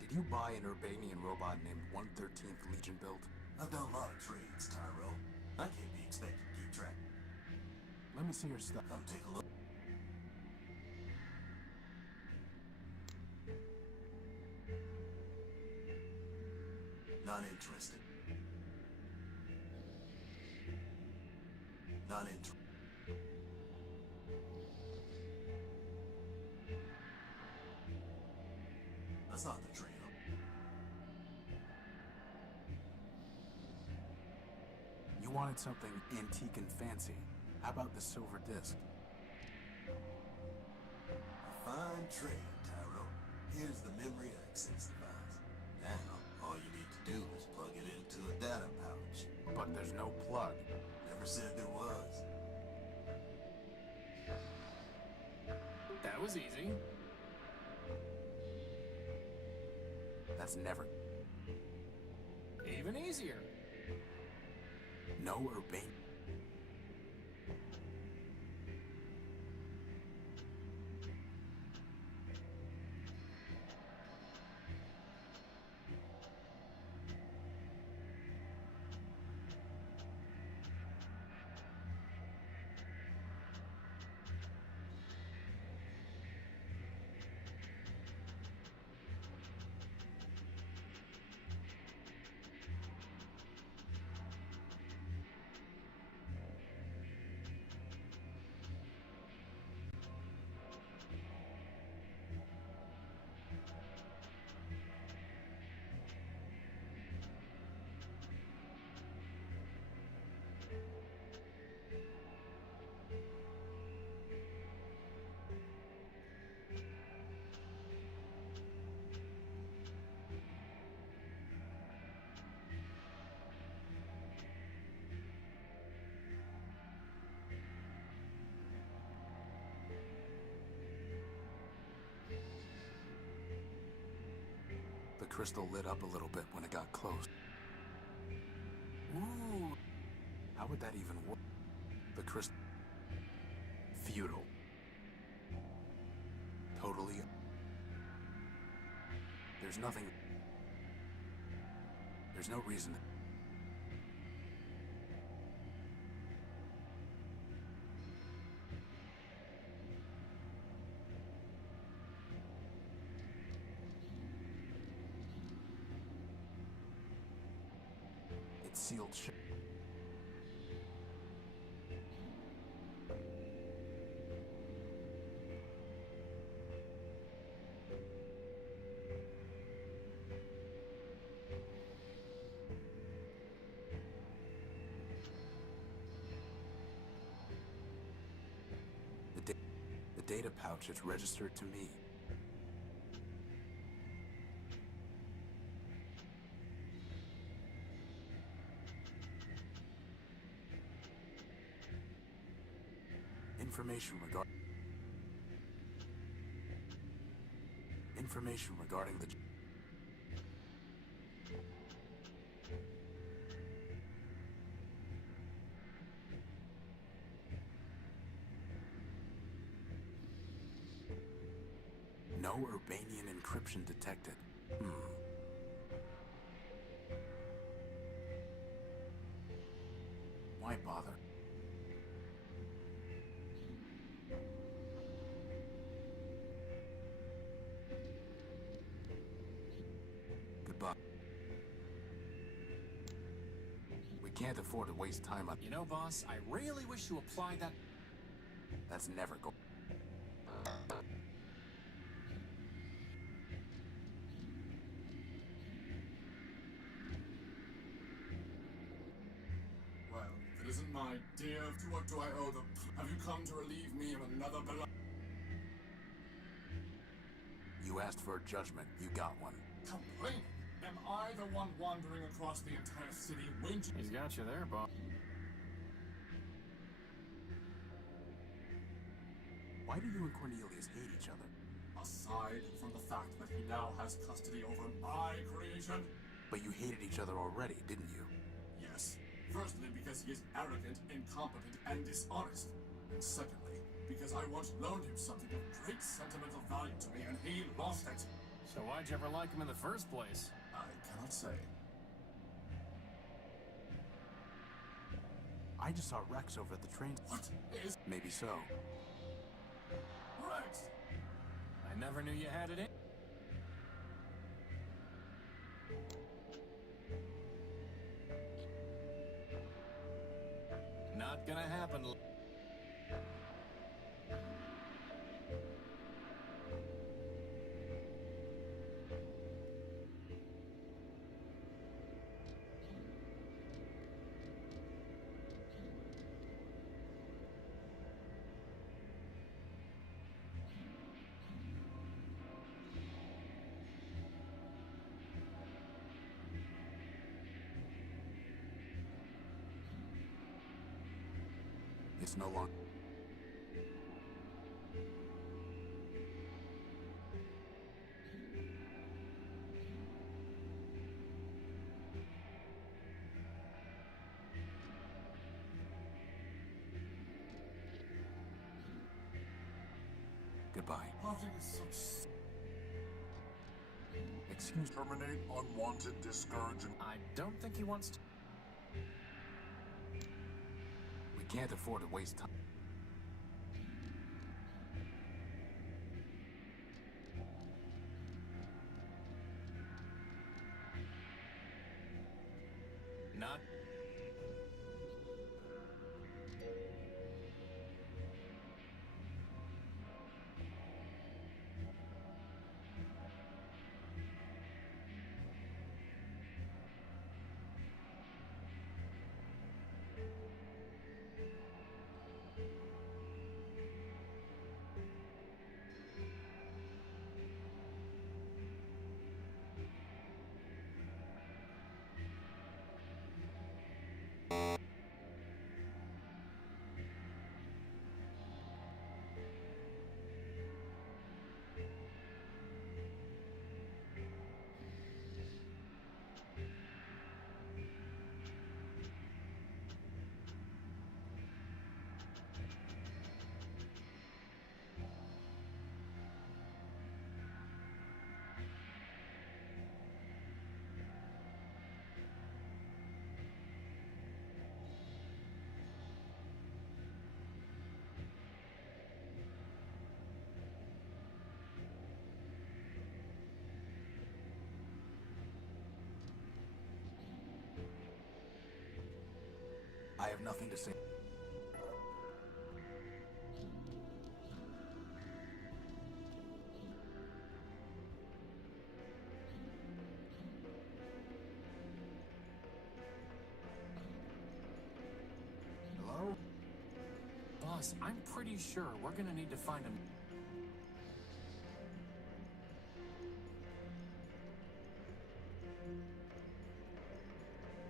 Did you buy an Urbanian robot named 113th Legion build? I've done a lot of trades, Tyro. I can't be expected to keep track. Let me see your stuff. Come take a look. Not interested. Not interested. That's not the trail. You wanted something antique and fancy. How about the silver disc? A fine trade, Tyro. Here's the memory access device. Now, all you need to do is plug it into a data pouch. But there's no plug. Never said there was. That was easy. That's never... Even easier. No Urbanian... The crystal lit up a little bit when it got close. Ooh! How would that even work? The crystal... Futile. Totally... There's nothing... There's no reason... It's sealed shut. The data pouch is registered to me. Information regarding the... No Urbanian encryption detected. Why bother? Goodbye. We can't afford to waste time on... You know, boss, I really wish you applied that... That's never going... Well, if it isn't my dear, to what do I owe them? Have you come to relieve me of another beloved? You asked for a judgment, you got one. Complaining? Am I the one wandering across the entire city whinging? He's got you there, boss. Why do you and Cornelius hate each other? Aside from the fact that he now has custody over my creation? But you hated each other already, didn't you? Yes. Firstly, because he is arrogant, incompetent, and dishonest. And secondly, because I once loaned him something of great sentimental value to me and he lost it. So why'd you ever like him in the first place? I cannot say. I just saw Rex over at the train. What is... Maybe so. Rex! I never knew you had it in. Not gonna happen. It's no longer... Goodbye. Parting is such... Excuse me. Terminate unwanted, discouraging... I don't think he wants to. We can't afford to waste time. Not. I have nothing to say. Hello? Boss, I'm pretty sure we're gonna need to find him.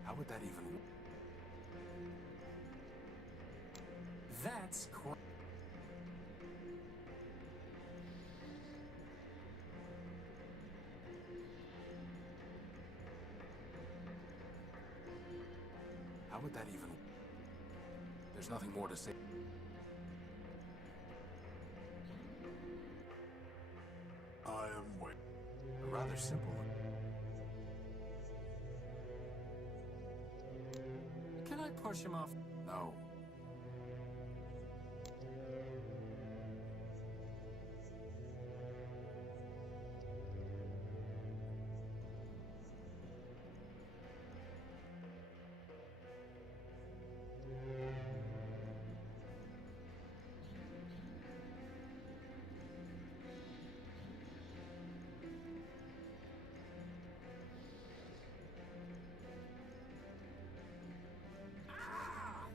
How would that even... That's correct. would that even... There's nothing more to say. I am waiting. A rather simple one. Can I push him off? No.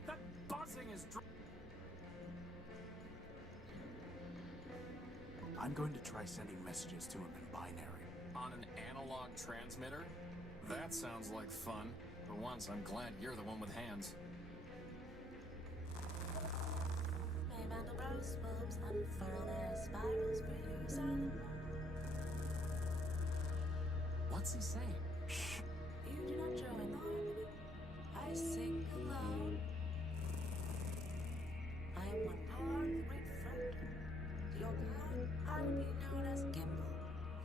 That buzzing is I'm going to try sending messages to him in binary. on an analog transmitter? That sounds like fun. For once, I'm glad you're the one with hands. My Mandelbrot's bulbs unfurl their spirals for you, silent. What's he saying? You do not join the harmony. I sing alone. I am one part of the great friend. To your God, I will be known as Gimbal,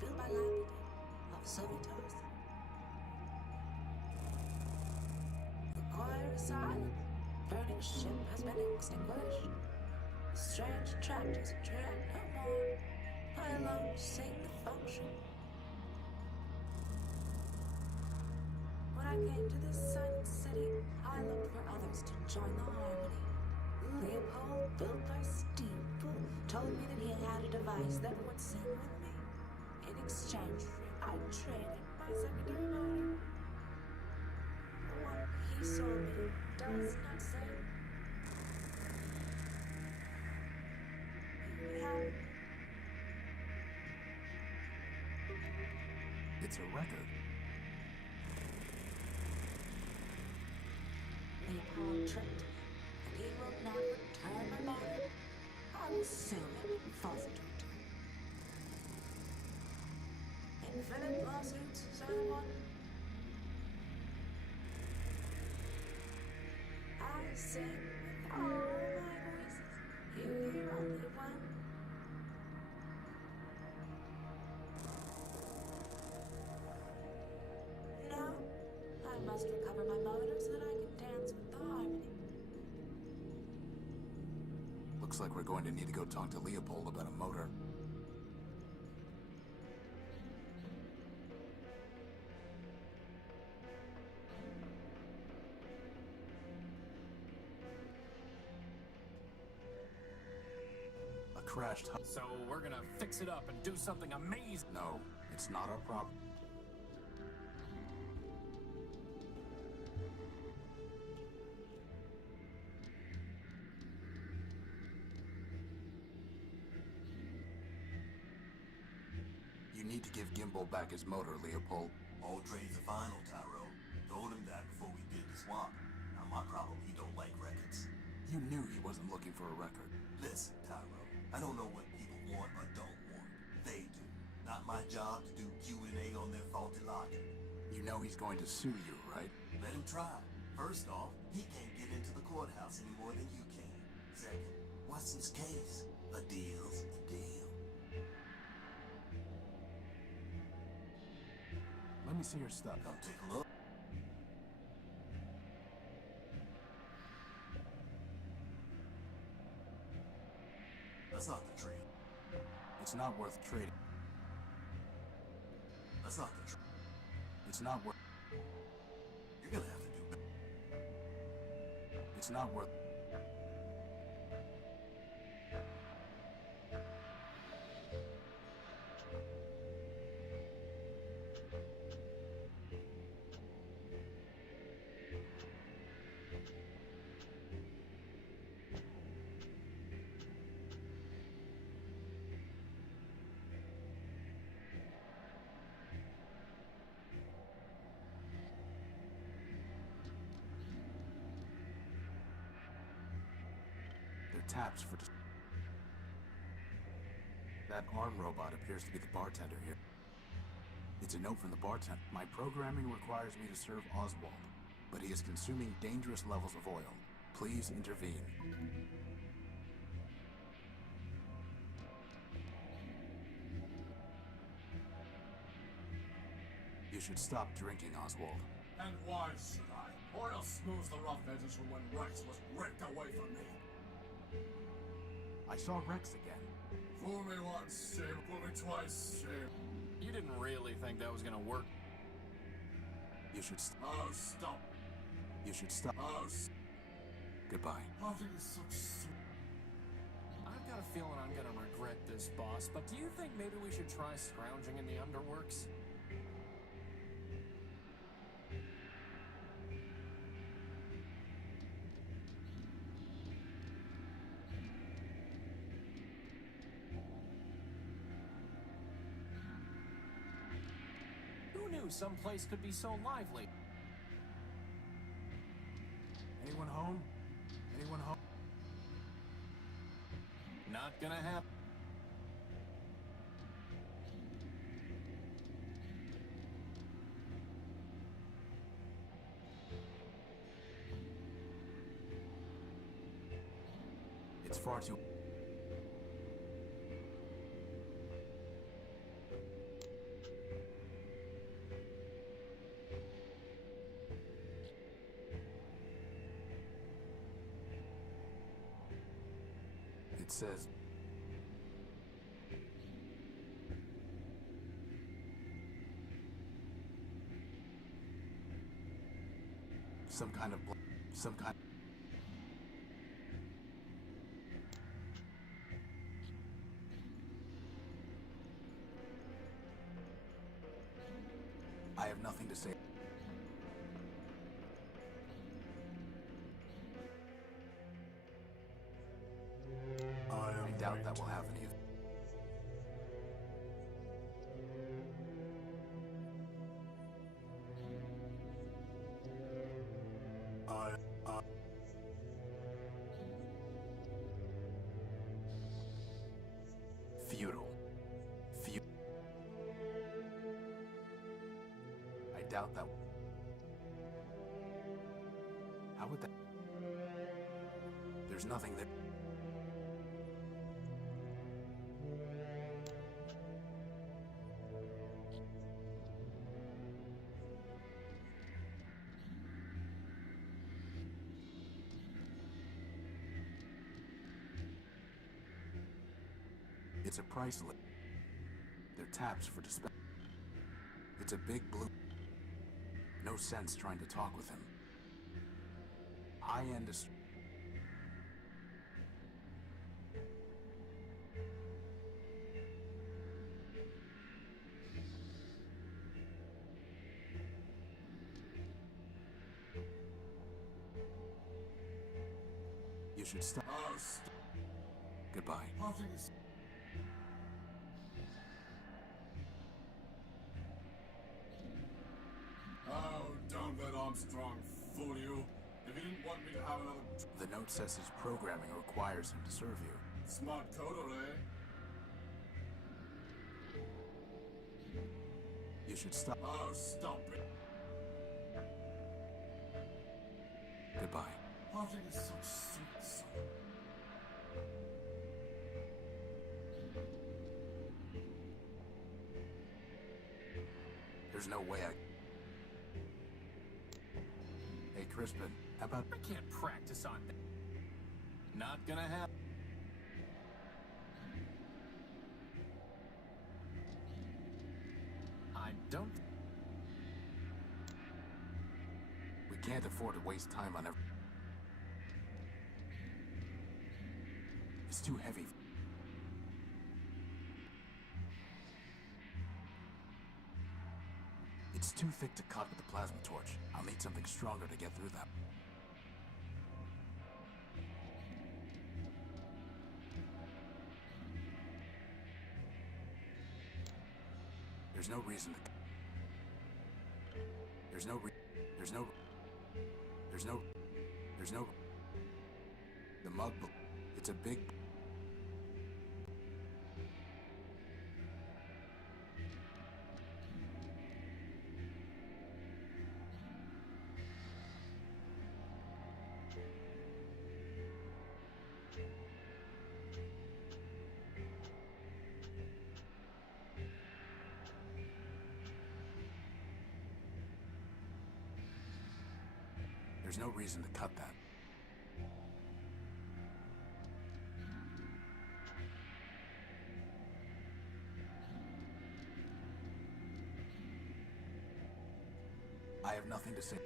built by Lapidus of Sovitos. The choir is silent. Burning ship has been extinguished. The strange tractors tread no more. I alone sing the function. When I came to this silent city, I looked for others to join the harmony. Leopold, built by Steeple, told me that he had a device that would sing with me. In exchange for it, I traded my secondary motor. The one he sold me does not sing. We have it. It's a record. Leopold tricked me, and he will not return my motor. I will sue him and force him to return. Infinite lawsuits, silent one. I sing with all my voices. You hear only one. No, I must recover my motor so that I can dance with the harmony. Looks like we're going to need to go talk to Leopold about a motor. A crashed hub. So we're gonna fix it up and do something amazing. No, it's not our problem. You need to give Gimbal back his motor, Leopold. All trades are final, Tyro. Told him that before we did the swap. Now my problem, he don't like records. You knew he wasn't looking for a record. Listen, Tyro, I don't know what people want or don't want. They do. Not my job to do Q&A on their faulty logic. You know he's going to sue you, right? Let him try. First off, he can't get into the courthouse any more than you can. Second, what's his case? A deal's a deal. Let me see your stuff. Come take a look. That's not the trade. It's not worth trading. That's not the trade. It's not worth... You're gonna have to do better. It's not worth... Taps for... That arm robot appears to be the bartender here. It's a note from the bartender. My programming requires me to serve Oswald. but he is consuming dangerous levels of oil. Please intervene. You should stop drinking, Oswald. And why should I? Oil smooths the rough edges from when Rex was ripped away from me. I saw Rex again. Fool me once, shame. Fool me twice, shame. You didn't really think that was gonna work. You should Oh, stop. You should stop. Oh, Goodbye. Having is such sweet. I've got a feeling I'm gonna regret this, boss, but do you think maybe we should try scrounging in the underworks? Who knew some place could be so lively? Anyone home? Anyone home? Not gonna happen. It's far too... It says... Some kind of... Some kind... I have nothing to say. I doubt that will have any... Futile. I doubt that... How would that... There's nothing there. It's a price list. They're taps for dispense. It's a big blue. No sense trying to talk with him. High-end... You should stop. Oh, stop. Goodbye. Having is... Oh, don't let Armstrong fool you. If he didn't want me to have another... The note says his programming requires him to serve you. Smart coder, eh? You should stop. Oh, stop it. Goodbye. Having is such sweet soul. There's no way I... Hey, Crispin, how about... I can't practice on that. Not gonna happen. I don't... We can't afford to waste time on every... It's too heavy. It's too thick to cut with the plasma torch. I'll need something stronger to get through that. There's no reason to... There's no... The mug... It's a big... There's no reason to cut that. I have nothing to say.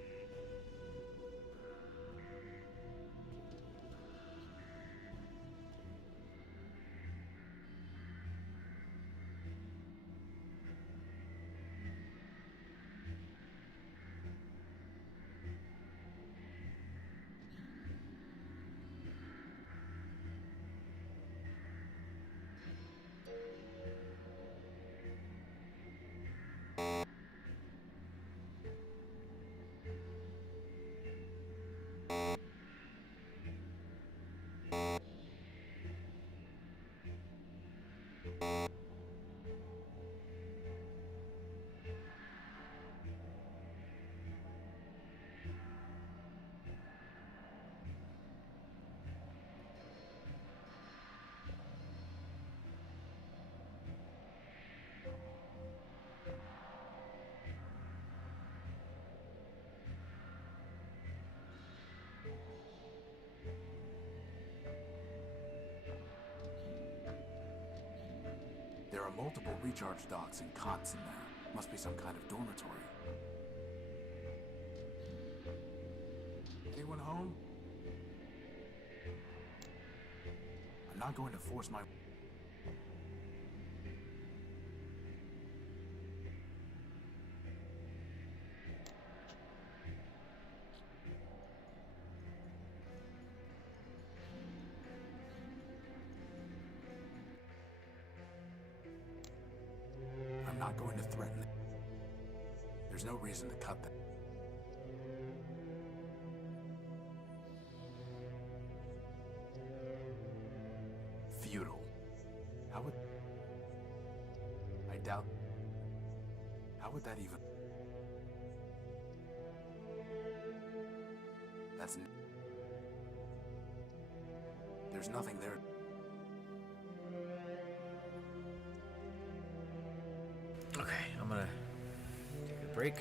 There are multiple recharge docks and cots in there. Must be some kind of dormitory. Anyone home? I'm not going to force my... I'm not going to threaten it. There's no reason to cut that. Feudal. How would... I doubt... How would that even... That's... There's nothing there. Okay, I'm gonna take a break.